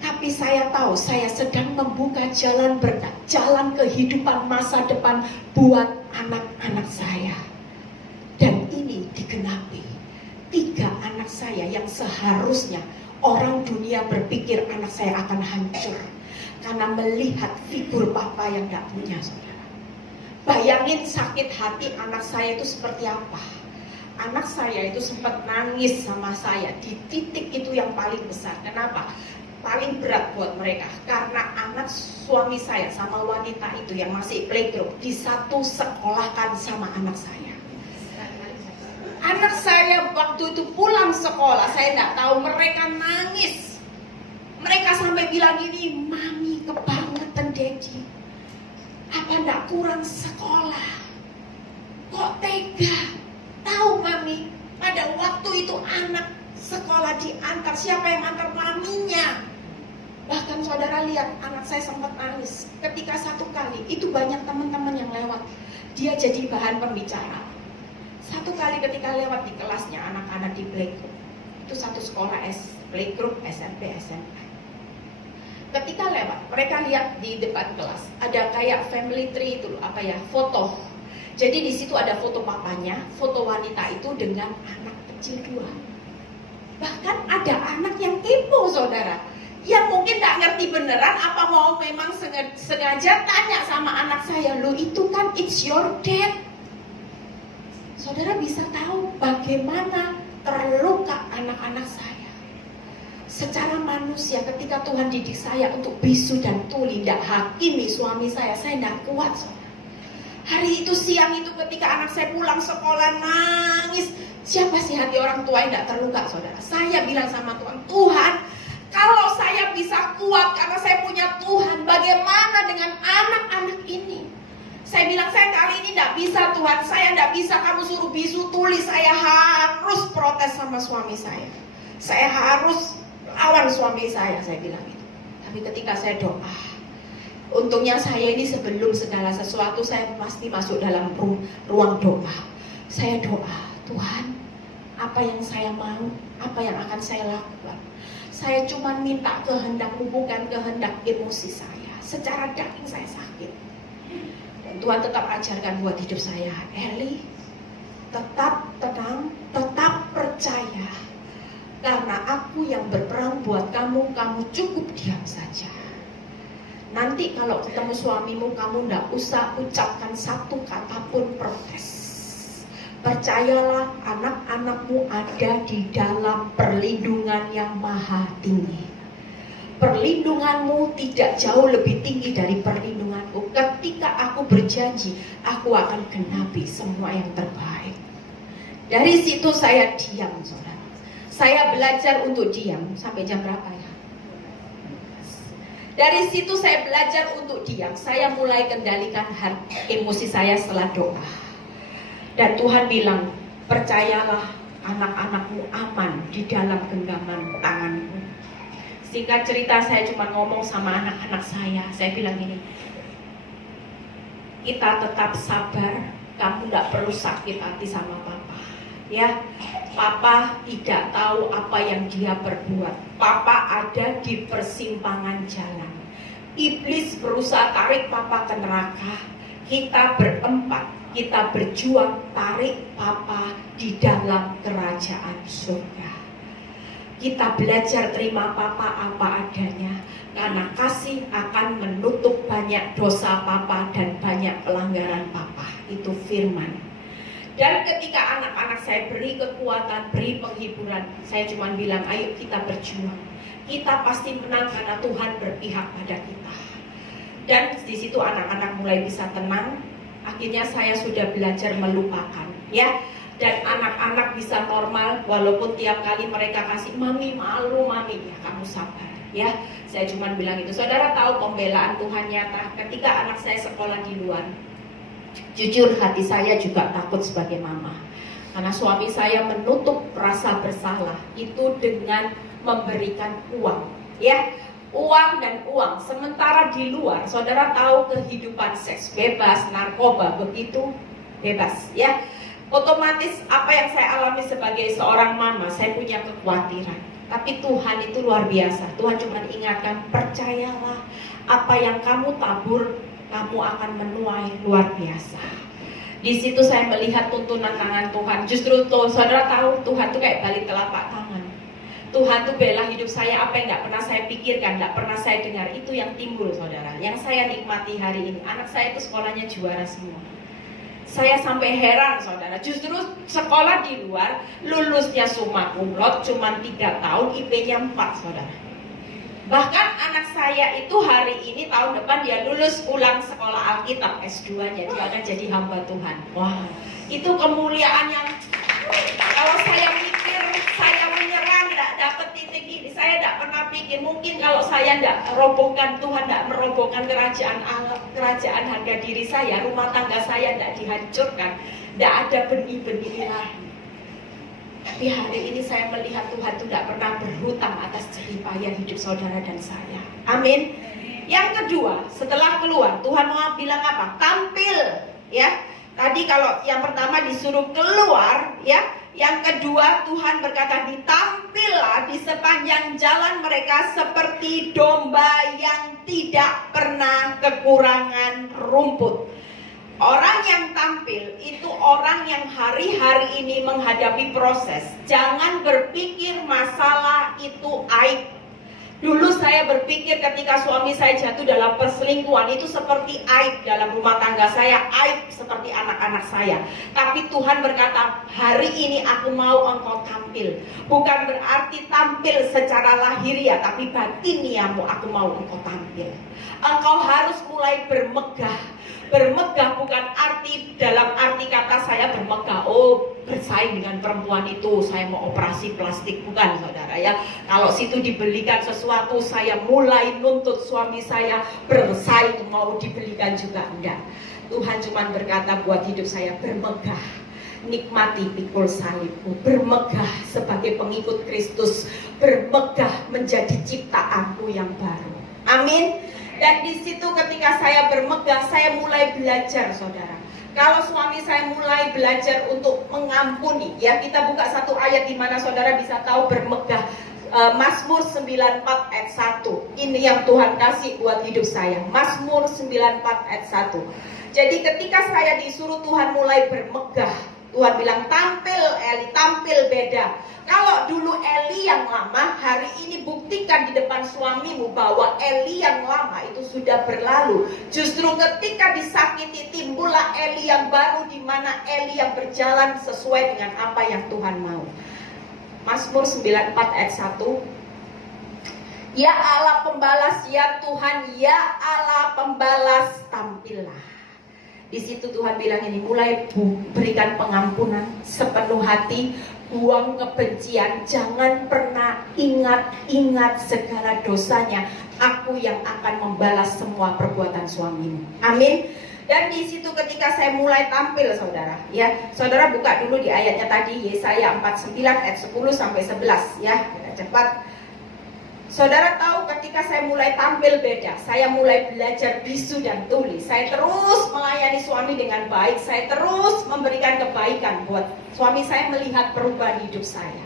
Tapi saya tahu saya sedang membuka jalan berkat, jalan kehidupan masa depan buat anak-anak saya. Dan ini digenapi. 3 anak saya yang seharusnya orang dunia berpikir anak saya akan hancur karena melihat figur papa yang gak punya saudara. Bayangin sakit hati anak saya itu seperti apa. Anak saya itu sempat nangis sama saya di titik itu yang paling besar. Kenapa? Paling berat buat mereka karena anak suami saya sama wanita itu yang masih playgroup di satu sekolahkan sama anak saya. Anak saya waktu itu pulang sekolah, saya tidak tahu, mereka nangis. Mereka sampai bilang gini, Mami kebangetan Daddy. Apa enggak kurang sekolah? Kok tega? Tahu mami, pada waktu itu anak sekolah diantar, siapa yang antar? Maminya. Bahkan saudara lihat, anak saya sempat nangis ketika satu kali, itu banyak teman-teman yang lewat, dia jadi bahan pembicara. Satu kali ketika lewat di kelasnya anak-anak di playgroup, itu satu sekolah playgroup SMP SMP. Ketika lewat, mereka lihat di depan kelas ada kayak family tree itu, foto. Jadi di situ ada foto papanya, foto wanita itu dengan anak kecil 2. Bahkan ada anak yang kepo saudara, yang mungkin gak ngerti beneran apa mau memang sengaja tanya sama anak saya, "Lu itu kan it's your dad." Saudara bisa tahu bagaimana terluka anak-anak saya. Secara manusia ketika Tuhan didik saya untuk bisu dan tuli, tidak hakimi suami saya tidak kuat saudara. Hari itu siang itu ketika anak saya pulang sekolah nangis, siapa sih hati orang tua yang tidak terluka saudara? Saya bilang sama Tuhan, Tuhan, kalau saya bisa kuat karena saya punya Tuhan, bagaimana dengan anak-anak ini? Saya bilang, saya kali ini tidak bisa Tuhan, saya tidak bisa kamu suruh bisu tuli, saya harus protes sama suami saya. Saya harus lawan suami saya bilang itu. Tapi ketika saya doa, untungnya saya ini sebelum segala sesuatu saya pasti masuk dalam ruang doa. Saya doa, Tuhan, apa yang saya mau, apa yang akan saya lakukan. Saya cuma minta kehendakmu, bukan kehendak emosi saya. Secara daging saya sakit. Dan Tuhan tetap ajarkan buat hidup saya, Eli, tetap tenang, tetap percaya. Karena aku yang berperang buat kamu, kamu cukup diam saja. Nanti kalau ketemu suamimu, kamu tidak usah ucapkan satu kata pun protes. Percayalah, anak-anakmu ada di dalam perlindungan yang maha tinggi. Perlindunganmu tidak jauh lebih tinggi dari perlindunganku. Ketika aku berjanji, aku akan genapi semua yang terbaik. Dari situ saya diam, saudara. Saya belajar untuk diam. Sampai jam berapa ya? Dari situ saya belajar untuk diam. Saya mulai kendalikan emosi saya setelah doa. Dan Tuhan bilang, percayalah anak-anakmu aman di dalam genggaman tanganmu. Singkat cerita, saya cuma ngomong sama anak-anak saya bilang gini, kita tetap sabar, kamu gak perlu sakit hati sama papa. Ya, papa tidak tahu apa yang dia perbuat. Papa ada di persimpangan jalan. Iblis berusaha tarik papa ke neraka. Kita berempat, kita berjuang tarik papa di dalam kerajaan surga. Kita belajar terima papa apa adanya, karena kasih akan menutup banyak dosa papa dan banyak pelanggaran papa. Itu firman. Dan ketika anak-anak saya beri kekuatan, beri penghiburan, saya cuma bilang, ayo kita berjuang. Kita pasti menang karena Tuhan berpihak pada kita. Dan di situ anak-anak mulai bisa tenang. Akhirnya saya sudah belajar melupakan, ya. Dan anak-anak bisa normal, walaupun tiap kali mereka kasih, mami malu, mami, ya kamu sabar, ya. Saya cuma bilang itu. Saudara tahu pembelaan Tuhan nyata ketika anak saya sekolah di luar. Jujur hati saya juga takut sebagai mama, karena suami saya menutup rasa bersalah itu dengan memberikan uang, ya, uang dan uang. Sementara di luar, saudara tahu kehidupan seks bebas, narkoba begitu bebas, ya. Otomatis apa yang saya alami sebagai seorang mama, saya punya kekhawatiran. Tapi Tuhan itu luar biasa. Tuhan cuma ingatkan, percayalah apa yang kamu tabur, kamu akan menuai luar biasa. Di situ saya melihat tuntunan tangan Tuhan. Justru saudara tahu Tuhan tuh kayak balik telapak tangan. Tuhan tuh bela hidup saya, apa yang gak pernah saya pikirkan, gak pernah saya dengar, itu yang timbul saudara. Yang saya nikmati hari ini, anak saya itu sekolahnya juara semua. Saya sampai heran saudara, justru sekolah di luar, lulusnya summa cum laude cuma 3 tahun, IP-nya 4 saudara. Bahkan anak saya itu hari ini tahun depan dia lulus ulang sekolah Alkitab S2-nya, dia akan jadi hamba Tuhan. Wah, itu kemuliaan yang kalau saya mikir saya menyerah, tidak dapat titik ini, saya tidak tidak pernah pikir, mungkin kalau saya tidak robohkan, Tuhan tidak merobohkan kerajaan Allah, kerajaan harga diri saya, rumah tangga saya tidak dihancurkan, tidak ada benih-benih ilahi. Tapi hari ini saya melihat Tuhan itu tidak pernah berhutang atas jerih payah hidup saudara dan saya. Amin. Yang kedua, setelah keluar, Tuhan mau bilang apa? Tampil, ya. Tadi kalau yang pertama disuruh keluar, ya. Yang kedua, Tuhan berkata, ditampillah di sepanjang jalan mereka seperti domba yang tidak pernah kekurangan rumput. Orang yang tampil itu orang yang hari-hari ini menghadapi proses. Jangan berpikir masalah itu aib. Dulu saya berpikir ketika suami saya jatuh dalam perselingkuhan itu seperti aib dalam rumah tangga saya, aib seperti anak-anak saya. Tapi Tuhan berkata, hari ini aku mau engkau tampil. Bukan berarti tampil secara lahiriah, tapi batiniamu aku mau engkau tampil. Engkau harus mulai bermegah. Bermegah bukan arti dalam arti kata saya bermegah, oh bersaing dengan perempuan itu, saya mau operasi plastik, bukan saudara ya. Kalau situ dibelikan sesuatu, saya mulai nuntut suami saya bersaing mau dibelikan juga, enggak. Tuhan cuma berkata buat hidup saya bermegah. Nikmati pikul salibmu, bermegah sebagai pengikut Kristus, bermegah menjadi ciptaanku yang baru. Amin. Dan di situ ketika saya bermegah, saya mulai belajar, saudara. Kalau suami saya mulai belajar untuk mengampuni, ya kita buka satu ayat di mana saudara bisa tahu bermegah. Mazmur 94 ayat 1. Ini yang Tuhan kasih buat hidup saya. Mazmur 94 ayat 1. Jadi ketika saya disuruh Tuhan mulai bermegah, Tuhan bilang tampil Eli, tampil beda. Kalau dulu Eli yang lama, hari ini buktikan di depan suamimu bahwa Eli yang lama itu sudah berlalu. Justru ketika disakiti timbullah Eli yang baru, di mana Eli yang berjalan sesuai dengan apa yang Tuhan mau. Mazmur 94 ayat 1. Ya Allah pembalas, ya Tuhan, ya Allah pembalas, tampillah. Di situ Tuhan bilang ini, mulai berikan pengampunan sepenuh hati, buang kebencian, jangan pernah ingat-ingat segala dosanya. Aku yang akan membalas semua perbuatan suamimu. Amin. Dan di situ ketika saya mulai tampil, saudara, ya, saudara buka dulu di ayatnya tadi, Yesaya 49 ayat 10 sampai 11, ya, cepat. Saudara tahu ketika saya mulai tampil beda, saya mulai belajar bisu dan tuli. Saya terus melayani suami dengan baik, saya terus memberikan kebaikan buat suami saya melihat perubahan hidup saya.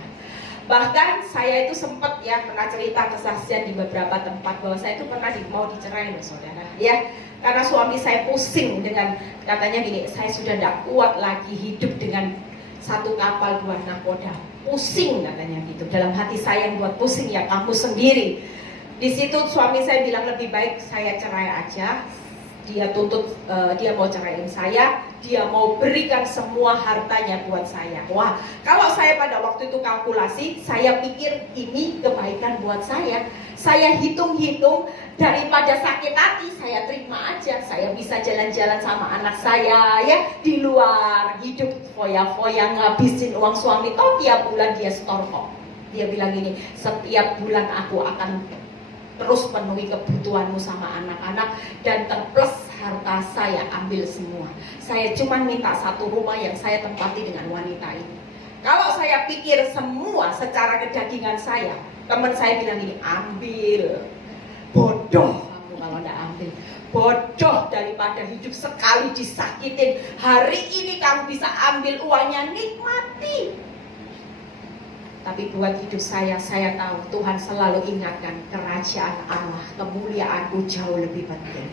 Bahkan saya itu sempat ya pernah cerita kesaksian di beberapa tempat bahwa saya itu pernah mau dicerai loh saudara, ya. Karena suami saya pusing dengan katanya gini, saya sudah tidak kuat lagi hidup dengan satu kapal dua nakoda. Pusing katanya gitu. Dalam hati saya yang buat pusing ya kamu sendiri. Di situ suami saya bilang lebih baik saya cerai aja. Dia tuntut, dia mau ceraiin saya, dia mau berikan semua hartanya buat saya. Wah, kalau saya pada waktu itu kalkulasi, saya pikir ini kebaikan buat saya. Saya hitung-hitung, daripada sakit hati, saya terima aja. Saya bisa jalan-jalan sama anak saya, ya, di luar, hidup foya-foya, ngabisin uang suami. Toh tiap bulan dia store kok. Dia bilang gini, setiap bulan aku akan terus penuhi kebutuhanmu sama anak-anak, dan terplus harta saya ambil semua. Saya cuma minta satu rumah yang saya tempati dengan wanita ini. Kalau saya pikir semua secara kedagingan saya, teman saya bilang ini, ambil. Bodoh kamu kalau enggak ambil. Bodoh, daripada hidup sekali disakitin. Hari ini kamu bisa ambil uangnya, nikmati. Tapi buat hidup saya tahu Tuhan selalu ingatkan kerajaan Allah, kemuliaanku jauh lebih penting.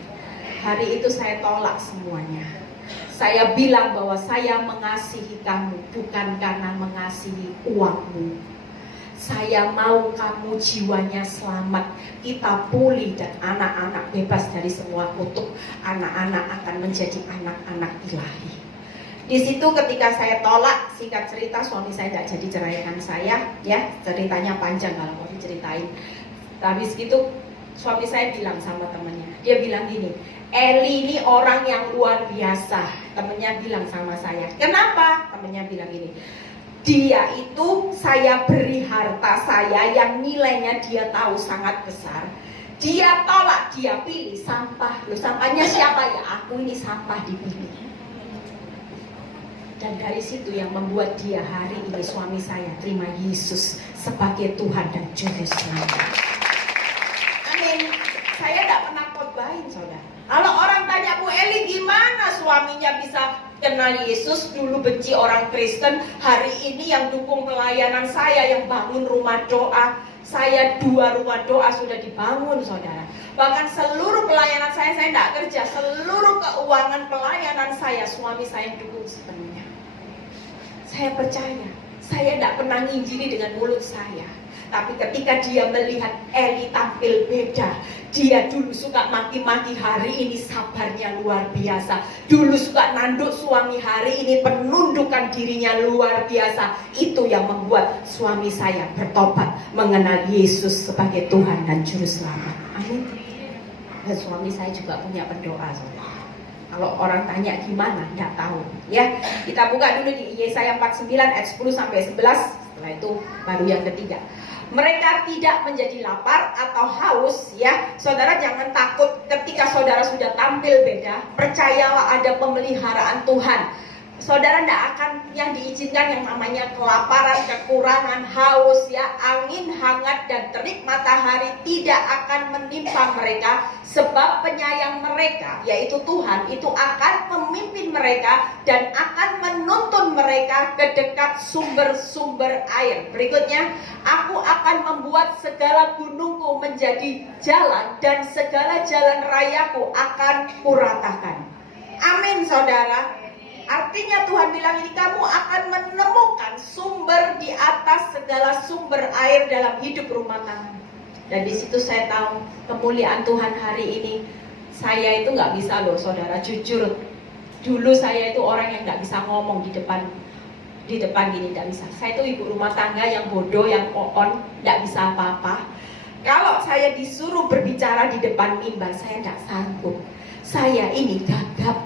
Hari itu saya tolak semuanya. Saya bilang bahwa saya mengasihi kamu bukan karena mengasihi uangmu. Saya mau kamu jiwanya selamat, kita pulih dan anak-anak bebas dari semua kutuk. Anak-anak akan menjadi anak-anak ilahi. Di situ ketika saya tolak, singkat cerita suami saya tidak jadi ceraikan saya, ya ceritanya panjang kalau mau diceritain. Habis itu suami saya bilang sama temannya, dia bilang gini, Eli ini orang yang luar biasa. Temennya bilang sama saya, kenapa? Temennya bilang gini, Dia itu saya beri harta saya yang nilainya dia tahu sangat besar. Dia tolak, dia pilih sampah. Loh, sampahnya siapa ya? Aku ini sampah dipilih. Dan dari situ yang membuat dia hari ini suami saya terima Yesus sebagai Tuhan dan Juru Selamat. Amin. Saya tidak pernah khotbahin, saudara. Kalau orang tanya, Bu Eli gimana suaminya bisa kenal Yesus, dulu benci orang Kristen, hari ini yang dukung pelayanan saya, yang bangun rumah doa. Saya 2 rumah doa sudah dibangun, saudara. Bahkan seluruh pelayanan saya tidak kerja, seluruh keuangan pelayanan saya, suami saya dukung sepenuhnya. Saya percaya, saya tidak pernah nginjili dengan mulut saya. Tapi ketika dia melihat Eli tampil beda, dia dulu suka maki-maki, hari ini sabarnya luar biasa. Dulu suka nanduk suami, hari ini penundukan dirinya luar biasa. Itu yang membuat suami saya bertobat, mengenal Yesus sebagai Tuhan dan Juru Selamat. Amin. Dan suami saya juga punya pendoa, saudara. Kalau orang tanya gimana, tidak tahu. Ya, kita buka dulu di Yesaya 49 ayat 10 sampai 11. Setelah itu baru yang ketiga. Mereka tidak menjadi lapar atau haus, ya. Saudara jangan takut ketika saudara sudah tampil beda. Percayalah ada pemeliharaan Tuhan. Saudara tidak akan yang diizinkan yang namanya kelaparan, kekurangan, haus, ya, angin hangat dan terik matahari tidak akan menimpa mereka, sebab penyayang mereka, yaitu Tuhan, itu akan memimpin mereka dan akan menuntun mereka ke dekat sumber-sumber air. Berikutnya, aku akan membuat segala gunungku menjadi jalan dan segala jalan rayaku akan kuratakan. Amin, saudara. Artinya Tuhan bilang ini, kamu akan menemukan sumber di atas segala sumber air dalam hidup rumah tangga. Dan di situ saya tahu kemuliaan Tuhan hari ini. Saya itu nggak bisa loh, saudara, jujur. Dulu saya itu orang yang nggak bisa ngomong di depan gini, nggak bisa. Saya itu ibu rumah tangga yang bodoh, yang on, nggak bisa apa-apa. Kalau saya disuruh berbicara di depan mimbar, saya nggak sanggup. Saya ini gagap.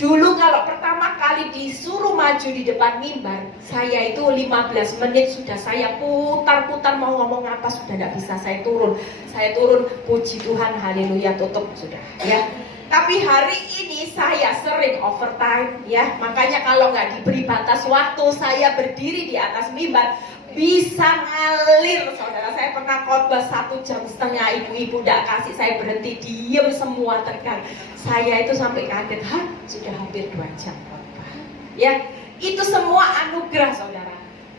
Dulu kalau pertama kali disuruh maju di depan mimbar, saya itu 15 menit sudah saya putar-putar mau ngomong apa sudah tidak bisa, saya turun, puji Tuhan, haleluya, tutup sudah, ya. Tapi hari ini saya sering overtime, ya. Makanya kalau nggak diberi batas waktu, saya berdiri di atas mimbar bisa ngalir, saudara. Saya pernah khotbah 1,5 jam, ibu-ibu tidak kasih saya berhenti, diem semua tegang. Saya itu sampai kaget, sudah hampir 2 jam khotbah. Ya, itu semua anugerah, saudara.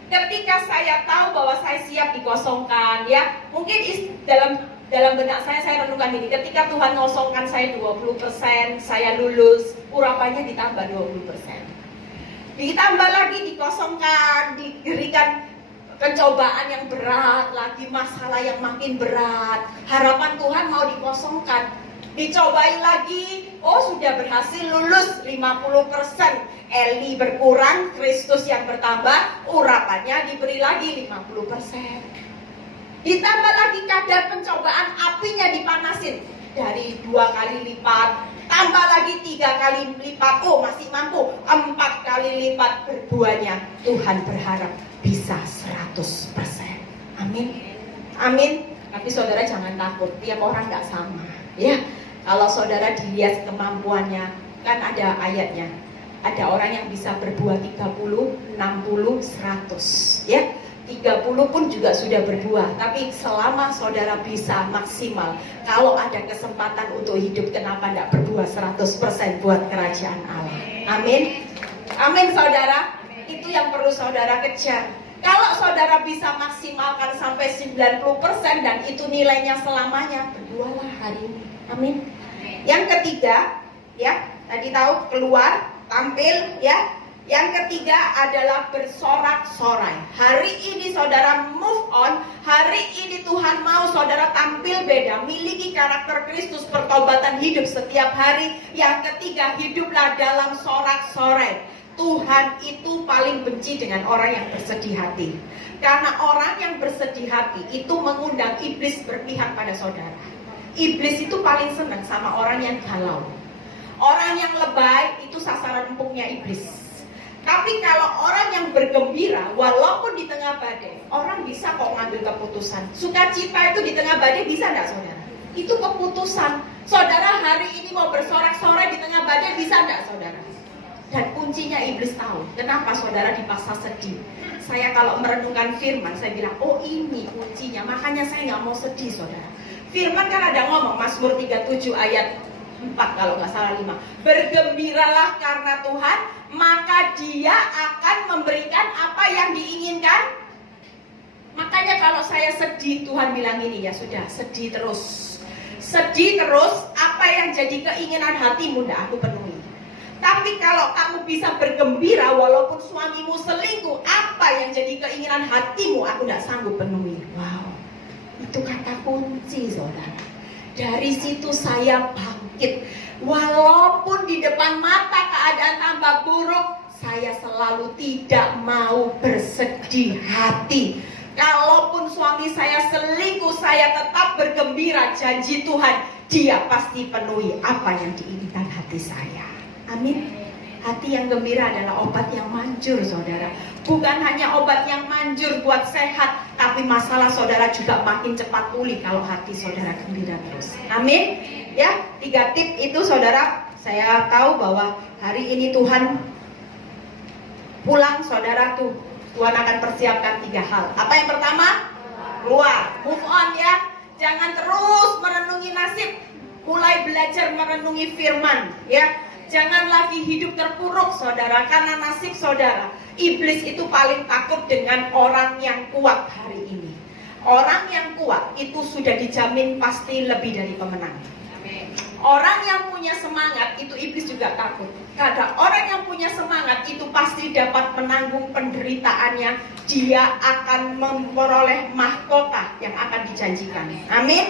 Ketika saya tahu bahwa saya siap dikosongkan, ya, mungkin dalam benak saya renungkan ini, ketika Tuhan ngosongkan saya 20%, saya lulus, urapannya ditambah 20%. Ditambah lagi dikosongkan, diberikan pencobaan yang berat, lagi masalah yang makin berat. Harapan Tuhan mau dikosongkan. Dicobai lagi, sudah berhasil lulus 50%. Eli berkurang, Kristus yang bertambah, urapannya diberi lagi 50%. Ditambah lagi kadar pencobaan, apinya dipanasin dari 2 kali lipat, tambah lagi 3 kali lipat, masih mampu 4 kali lipat berbuahnya. Tuhan berharap bisa 100%. Amin. Amin. Tapi saudara jangan takut, tiap orang gak sama, ya. Kalau saudara dilihat kemampuannya, kan ada ayatnya. Ada orang yang bisa berbuah 30, 60, 100, ya. 30 pun juga sudah berbuah. Tapi selama saudara bisa maksimal, kalau ada kesempatan untuk hidup, kenapa tidak berbuah 100% buat kerajaan Allah. Amin. Amin, saudara. Itu yang perlu saudara kejar. Kalau saudara bisa maksimalkan sampai 90% dan itu nilainya selamanya, berbuahlah hari ini. Amin. Yang ketiga, ya, tadi tahu keluar, tampil, ya. Yang ketiga adalah bersorak-sorai. Hari ini saudara move on. Hari ini Tuhan mau saudara tampil beda, miliki karakter Kristus, pertobatan hidup setiap hari. Yang ketiga, hiduplah dalam sorak-sorai. Tuhan itu paling benci dengan orang yang bersedih hati. Karena orang yang bersedih hati itu mengundang iblis berpihak pada saudara. Iblis itu paling senang sama orang yang galau. Orang yang lebay itu sasaran empuknya iblis. Tapi kalau orang yang bergembira, walaupun di tengah badai, orang bisa kok ngambil keputusan. Sukacita itu di tengah badai bisa nggak saudara? Itu keputusan. Saudara hari ini mau bersorak-sorai di tengah badai bisa nggak saudara? Dan kuncinya iblis tahu. Kenapa saudara dipaksa sedih? Saya kalau merenungkan firman, saya bilang, oh ini kuncinya. Makanya saya nggak mau sedih saudara. Firman kan ada ngomong, Mazmur 37 ayat 4 kalau nggak salah 5. Bergembiralah karena Tuhan, maka Dia akan memberikan apa yang diinginkan. Makanya kalau saya sedih, Tuhan bilang ini, ya sudah, sedih terus. Sedih terus, apa yang jadi keinginan hatimu ndak aku penuhi. Tapi kalau kamu bisa bergembira walaupun suamimu selingkuh, apa yang jadi keinginan hatimu aku ndak sanggup penuhi. Wow, itu kata kunci saudara. Dari situ saya bangkit. Walaupun di depan mata keadaan tambah buruk, saya selalu tidak mau bersedih hati. Kalaupun suami saya selingkuh, saya tetap bergembira. Janji Tuhan, Dia pasti penuhi apa yang diinginkan hati saya. Amin. Hati yang gembira adalah obat yang manjur saudara. Bukan hanya obat yang manjur buat sehat, tapi masalah saudara juga makin cepat pulih kalau hati saudara gembira terus. Amin. Ya, 3 tip itu saudara. Saya tahu bahwa hari ini Tuhan pulang saudara tuh, Tuhan akan persiapkan 3 hal. Apa yang pertama? Keluar, move on ya. Jangan terus merenungi nasib. Mulai belajar merenungi firman ya. Jangan lagi hidup terpuruk saudara, karena nasib saudara. Iblis itu paling takut dengan orang yang kuat hari ini. Orang yang kuat itu sudah dijamin pasti lebih dari pemenang. Orang yang punya semangat itu iblis juga takut. Karena orang yang punya semangat itu pasti dapat menanggung penderitaannya. Dia akan memperoleh mahkota yang akan dijanjikan. Amin.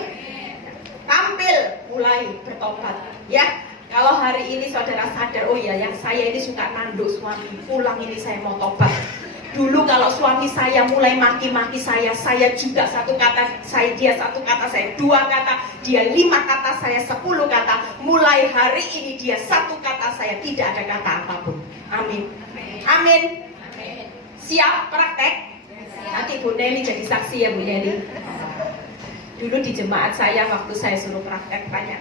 Tampil, mulai bertobat ya. Kalau hari ini saudara sadar, oh ya, yang saya ini suka nanduk suami, pulang ini saya mau tobat. Dulu kalau suami saya mulai maki-maki saya juga satu kata, dia satu kata, saya 2 kata, dia 5 kata, saya 10 kata. Mulai hari ini dia 1 kata, saya tidak ada kata apapun. Amin. Amin. Siap praktek? Nanti Bu Nelly jadi saksi ya Bu Nelly. Dulu di jemaat saya waktu saya suruh praktek banyak.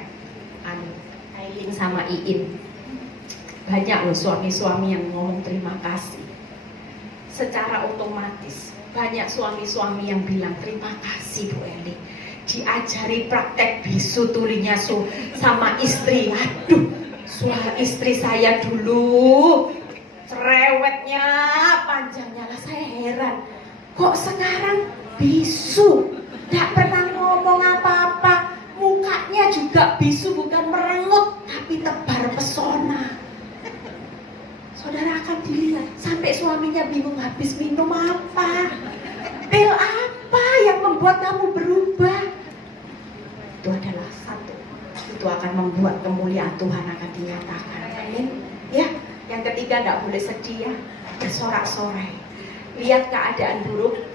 Amin. Aileen sama Iin, banyak loh suami-suami yang ngomong terima kasih. Secara otomatis banyak suami-suami yang bilang terima kasih Bu Eli, diajari praktek bisu tulinya sama istri. Aduh, istri saya dulu cerewetnya panjangnya lah, saya heran kok sekarang bisu, gak pernah ngomong apa-apa. Mukanya juga bisu, bukan merengut, tapi tebar pesona. Saudara akan dilihat, sampai suaminya bingung habis minum apa, pil apa yang membuat kamu berubah. Itu adalah satu, itu akan membuat kemuliaan Tuhan akan dinyatakan. Amin. Ya, yang ketiga, tidak boleh sedih ya, bersorak-sorai. Lihat keadaan buruk,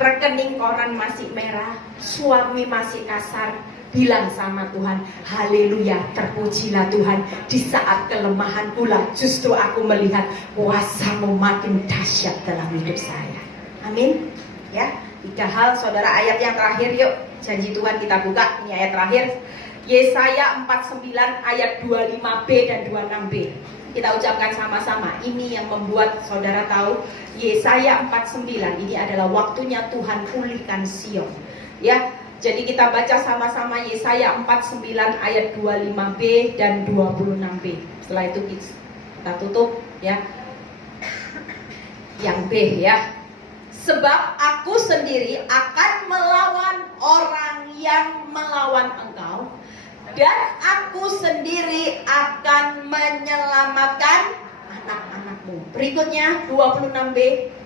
rekening koran masih merah, suami masih kasar, bilang sama Tuhan, haleluya, terpujilah Tuhan. Di saat kelemahan pula justru aku melihat kuasa-Mu makin dahsyat dalam hidup saya. Amin. Ya, 3 hal saudara. Ayat yang terakhir yuk, janji Tuhan kita buka. Ini ayat terakhir, Yesaya 49 ayat 25b dan 26b. Kita ucapkan sama-sama. Ini yang membuat saudara tahu Yesaya 49 ini adalah waktunya Tuhan pulihkan Sion. Ya, jadi kita baca sama-sama Yesaya 49 ayat 25b dan 26b. Setelah itu kita tutup ya. Yang B ya. Sebab aku sendiri akan melawan orang yang melawan engkau, dan aku sendiri akan menyelamatkan anak-anakmu. Berikutnya 26b.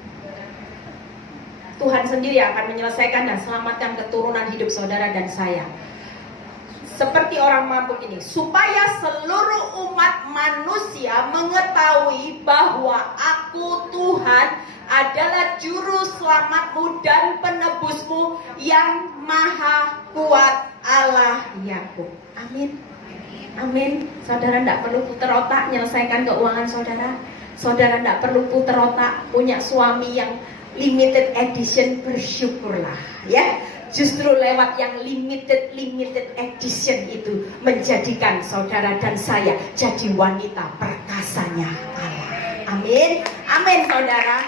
Tuhan sendiri akan menyelesaikan dan selamatkan keturunan hidup saudara dan saya. Seperti orang mabuk ini, supaya seluruh umat manusia mengetahui bahwa aku Tuhan adalah juru selamatmu dan penebusmu yang maha kuat, Allah Yakub. Amin. Amin. Saudara tidak perlu putar otak menyelesaikan keuangan saudara. Saudara tidak perlu puter otak, punya suami yang limited edition, bersyukurlah ya. Justru lewat yang limited edition itu menjadikan saudara dan saya jadi wanita perkasanya Allah. Amin, amin saudara.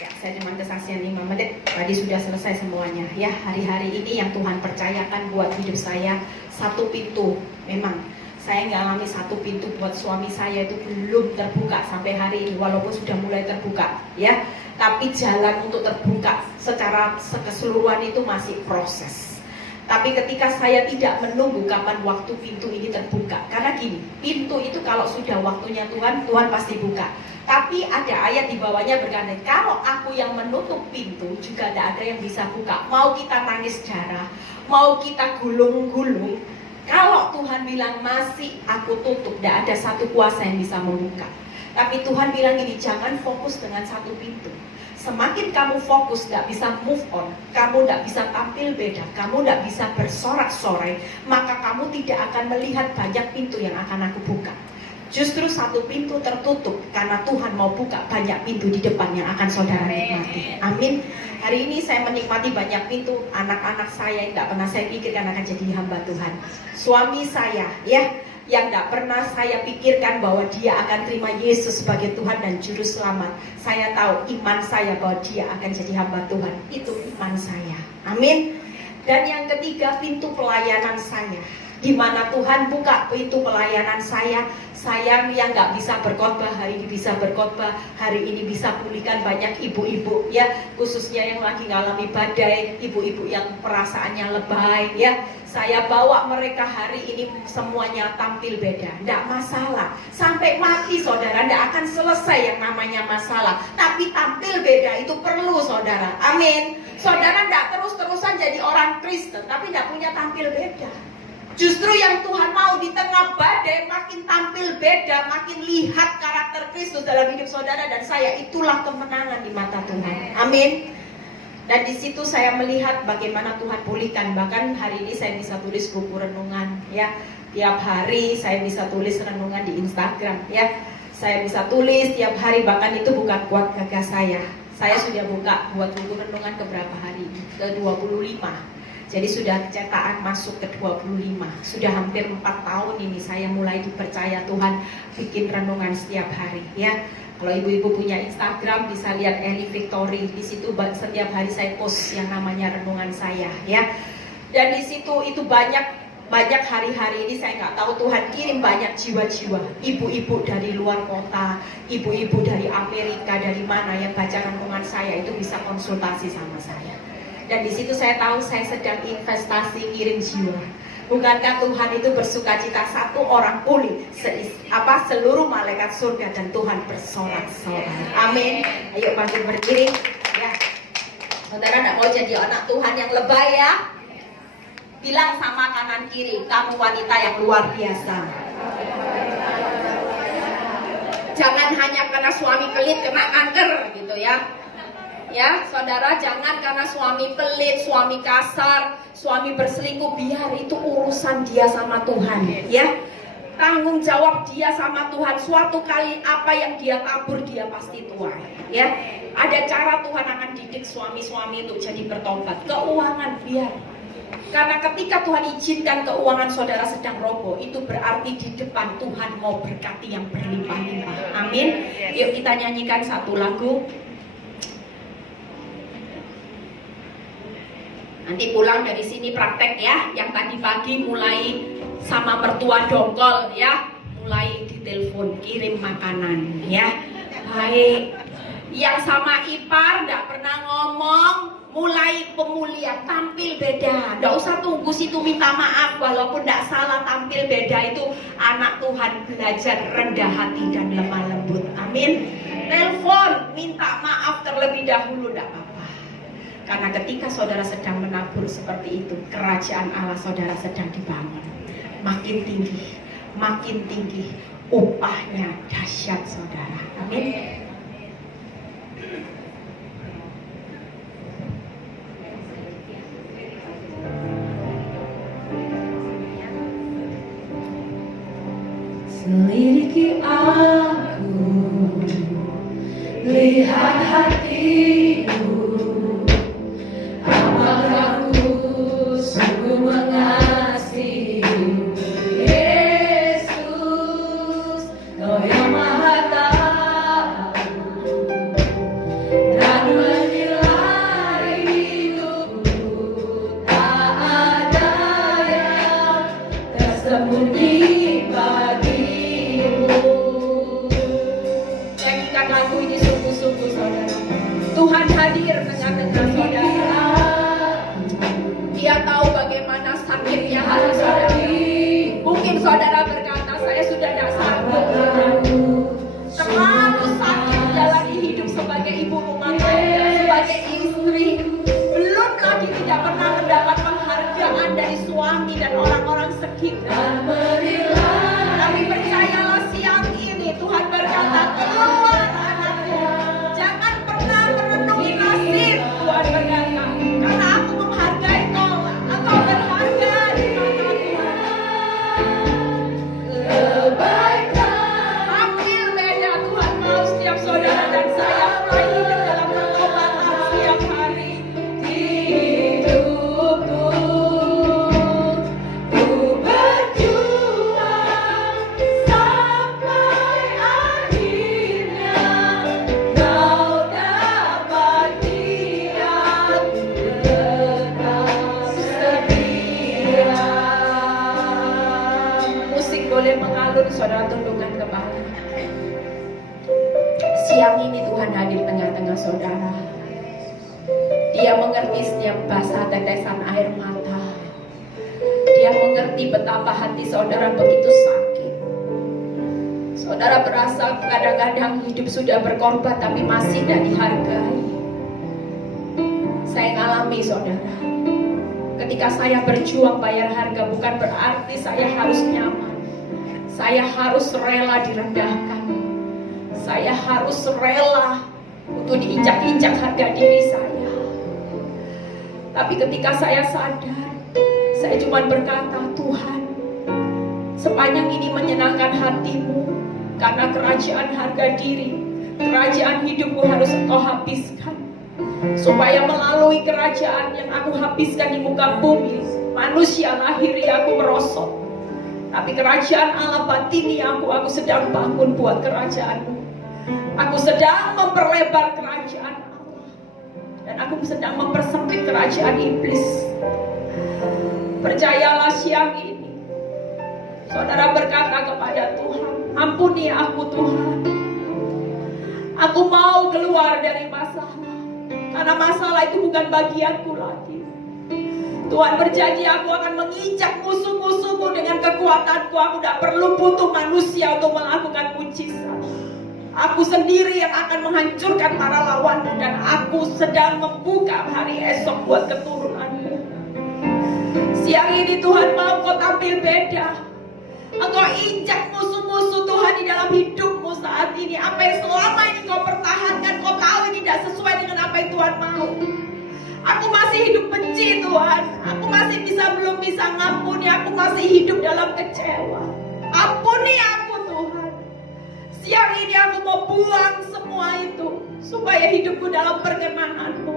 Ya, saya cuma kesaksian 5 menit, tadi sudah selesai semuanya ya. Hari-hari ini yang Tuhan percayakan buat hidup saya, satu pintu. Memang saya ngalami satu pintu buat suami saya itu belum terbuka sampai hari ini, walaupun sudah mulai terbuka ya. Tapi jalan untuk terbuka secara keseluruhan itu masih proses. Tapi ketika saya tidak menunggu kapan waktu pintu ini terbuka, karena gini, pintu itu kalau sudah waktunya Tuhan, Tuhan pasti buka. Tapi ada ayat di bawahnya berkata, kalau aku yang menutup pintu juga tidak ada yang bisa buka. Mau kita nangis darah, mau kita gulung-gulung, kalau Tuhan bilang masih aku tutup, tidak ada satu kuasa yang bisa membuka. Tapi Tuhan bilang gini, jangan fokus dengan satu pintu. Semakin kamu fokus, tidak bisa move on, kamu tidak bisa tampil beda, kamu tidak bisa bersorak-sorai, maka kamu tidak akan melihat banyak pintu yang akan aku buka. Justru satu pintu tertutup karena Tuhan mau buka banyak pintu di depan yang akan saudara nikmati. Amin. Hari ini saya menikmati banyak pintu. Anak-anak saya yang tidak pernah saya pikirkan akan jadi hamba Tuhan. Suami saya ya, yang tidak pernah saya pikirkan bahwa dia akan terima Yesus sebagai Tuhan dan Juru Selamat. Saya tahu iman saya bahwa dia akan jadi hamba Tuhan. Itu iman saya. Amin. Dan yang ketiga, pintu pelayanan saya, di mana Tuhan buka pintu pelayanan saya. Saya yang nggak bisa berkhotbah hari ini bisa berkhotbah, hari ini bisa pulihkan banyak ibu-ibu ya, khususnya yang lagi ngalami badai, ibu-ibu yang perasaannya lebay ya. Saya bawa mereka hari ini semuanya tampil beda, tidak masalah. Sampai mati saudara, tidak akan selesai yang namanya masalah. Tapi tampil beda itu perlu saudara, amin. Saudara tidak terus-terusan jadi orang Kristen, tapi tidak punya tampil beda. Justru yang Tuhan mau di tengah badai makin tampil beda, makin lihat karakter Kristus dalam hidup saudara dan saya. Itulah kemenangan di mata Tuhan, amin. Dan di situ saya melihat bagaimana Tuhan pulihkan. Bahkan hari ini saya bisa tulis buku renungan ya. Tiap hari saya bisa tulis renungan di Instagram ya. Saya bisa tulis tiap hari, bahkan itu bukan kuat gagah saya. Saya sudah buka buat buku renungan ke berapa hari? Ke 25. Jadi sudah cetakan masuk ke 25. Sudah hampir 4 tahun ini saya mulai dipercaya Tuhan bikin renungan setiap hari ya. Kalau ibu-ibu punya Instagram bisa lihat Eli Victory. Di situ setiap hari saya post yang namanya renungan saya ya. Dan di situ itu banyak hari-hari ini saya nggak tahu Tuhan kirim banyak jiwa-jiwa, ibu-ibu dari luar kota, ibu-ibu dari Amerika, dari mana yang baca renungan saya itu bisa konsultasi sama saya. Dan di situ saya tahu saya sedang investasi kirim jiwa. Bukankah Tuhan itu bersukacita satu orang pulih, seluruh malaikat surga dan Tuhan bersorak-sorai. Amin. Ayo maju berdiri. Ya. Saudara tidak mau jadi anak Tuhan yang lebay ya? Bilang sama kanan kiri, kamu wanita yang luar biasa. Jangan hanya karena suami pelit kena kanker gitu ya. Ya, saudara, jangan karena suami pelit, suami kasar, suami berselingkuh, biar itu urusan dia sama Tuhan, ya. Tanggung jawab dia sama Tuhan. Suatu kali apa yang dia tabur dia pasti tuai, ya. Ada cara Tuhan akan didik suami-suami untuk jadi bertobat. Keuangan biar. Karena ketika Tuhan izinkan keuangan saudara sedang roboh, itu berarti di depan Tuhan mau berkati yang berlimpah-limpah. Amin. Yuk kita nyanyikan satu lagu. Nanti pulang dari sini praktek ya. Yang tadi pagi mulai sama mertua dongkol ya, mulai ditelepon kirim makanan ya. Baik. Yang sama ipar enggak pernah ngomong, mulai pemulihan, tampil beda. Enggak usah tunggu situ minta maaf, walaupun enggak salah tampil beda itu anak Tuhan belajar rendah hati dan lemah lembut. Amin. Telepon minta maaf terlebih dahulu enggak apa-apa. Karena ketika saudara sedang menabur seperti itu, kerajaan Allah saudara sedang dibangun. Makin tinggi, upahnya dahsyat saudara. Amin. Selidiki lihat hatimu, apakah ku sungguh mengasihimu. Yesus, Kau yang Maha Tahu dan menilai hidupku, tak ada yang tersembunyi bagimu. Nyanyikan lagu ini sungguh-sungguh, saudara. Tuhan hadir tengah-tengah saudara. Dia tahu bagaimana sakitnya hati saudara. Mungkin saudara berkata, saya sudah tidak sanggup. Terlalu sakit menjalani hidup sebagai ibu rumah tangga, sebagai istri. Belum lagi tidak pernah mendapat penghargaan dari suami dan orang-orang sekitar. Tapi percayalah, siang ini Tuhan berkata, keluar anakku. Jangan pernah merenungi nasib. Tuhan berkata, karena aku menghargai kau. Engkau berharga di mataku. Kebaikan ambil beda. Tuhan mau setiap saudara dan saya mulai hidup dalam pertobatan setiap hari. Hidupku, ku berjuang sampai akhirnya kau dapat lihat tetap setia. Musik boleh mengalun, saudara tundukkan kepala. Siang ini Tuhan hadir tengah-tengah saudara. Dia mengerti setiap basah tetesan air mata. Dia mengerti betapa hati saudara begitu sakit. Saudara berasa kadang-kadang hidup sudah berkorban tapi masih tidak dihargai. Saya ngalami saudara. Ketika saya berjuang bayar harga, bukan berarti saya harus nyaman. Saya harus rela direndahkan. Saya harus rela untuk diinjak-injak harga diri saya. Tapi ketika saya sadar, saya cuma berkata, Tuhan, sepanjang ini menyenangkan hatimu, karena kerajaan harga diri, kerajaan hidupku harus Engkau habiskan. Supaya melalui kerajaan yang aku habiskan di muka bumi, manusia lahiri aku merosot. Tapi kerajaan Allah batini aku sedang bangun buat kerajaan-Mu. Aku sedang memperlebar kerajaan Allah. Dan aku sedang mempersempit kerajaan iblis. Percayalah siang ini, saudara berkata kepada Tuhan, ampuni aku Tuhan. Aku mau keluar dari masalah. Karena masalah itu bukan bagianku lagi. Tuhan berjanji, aku akan menginjak musuh-musuhmu dengan kekuatanku. Aku tidak perlu butuh manusia untuk melakukan mujizat. Aku sendiri yang akan menghancurkan para lawanmu. Dan aku sedang membuka hari esok buat keturunanmu. Siang ini Tuhan mau kau tampil beda. Engkau injak musuh-musuh Tuhan di dalam hidupmu saat ini. Apa yang selama ini kau pertahankan, kau tahu ini tidak sesuai dengan apa yang Tuhan mau. Aku masih hidup benci Tuhan. Aku masih belum bisa ngampuni. Aku masih hidup dalam kecewa. Ampuni aku Tuhan. Siang ini aku mau buang semua itu, supaya hidupku dalam perkenan-Mu.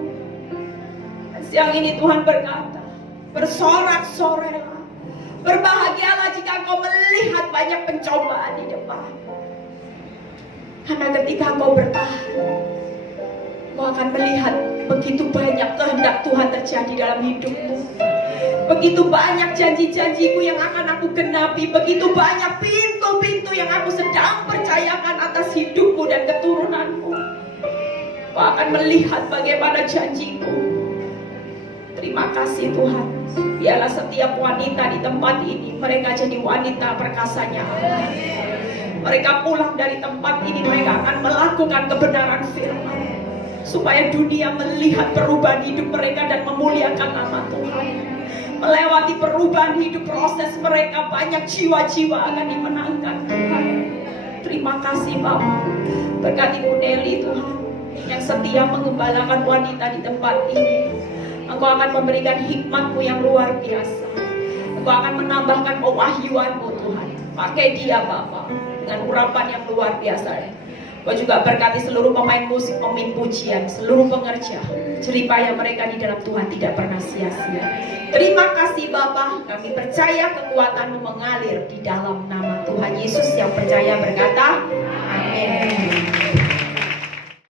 Siang ini Tuhan berkata, bersorak-sorelah. Berbahagialah jika kau melihat banyak pencobaan di depan. Karena ketika kau bertahan, kau akan melihat begitu banyak kehendak Tuhan terjadi dalam hidupmu. Begitu banyak janji-janjiku yang akan aku genapi. Begitu banyak pintu-pintu yang aku sedang percayakan atas hidupmu dan keturunanmu. Kau akan melihat bagaimana janjiku. Terima kasih Tuhan. Biarlah setiap wanita di tempat ini, mereka jadi wanita perkasanya Allah. Mereka pulang dari tempat ini, mereka akan melakukan kebenaran firman, supaya dunia melihat perubahan hidup mereka dan memuliakan nama Tuhan. Melewati perubahan hidup proses mereka, banyak jiwa-jiwa akan dimenangkan Tuhan. Terima kasih Bapak. Berkati Bu Nelly Tuhan, yang setia mengembalakan wanita di tempat ini. Engkau akan memberikan hikmat-Mu yang luar biasa. Engkau akan menambahkan pewahyuan-Mu Tuhan. Pakai dia Bapak dengan urapan yang luar biasa. Kau juga berkati seluruh pemain musik, pemain pujian, seluruh pengerja. Jeripaya mereka di dalam Tuhan tidak pernah sia-sia. Terima kasih Bapa, kami percaya kekuatan-Mu mengalir di dalam nama Tuhan Yesus yang percaya berkata, amin.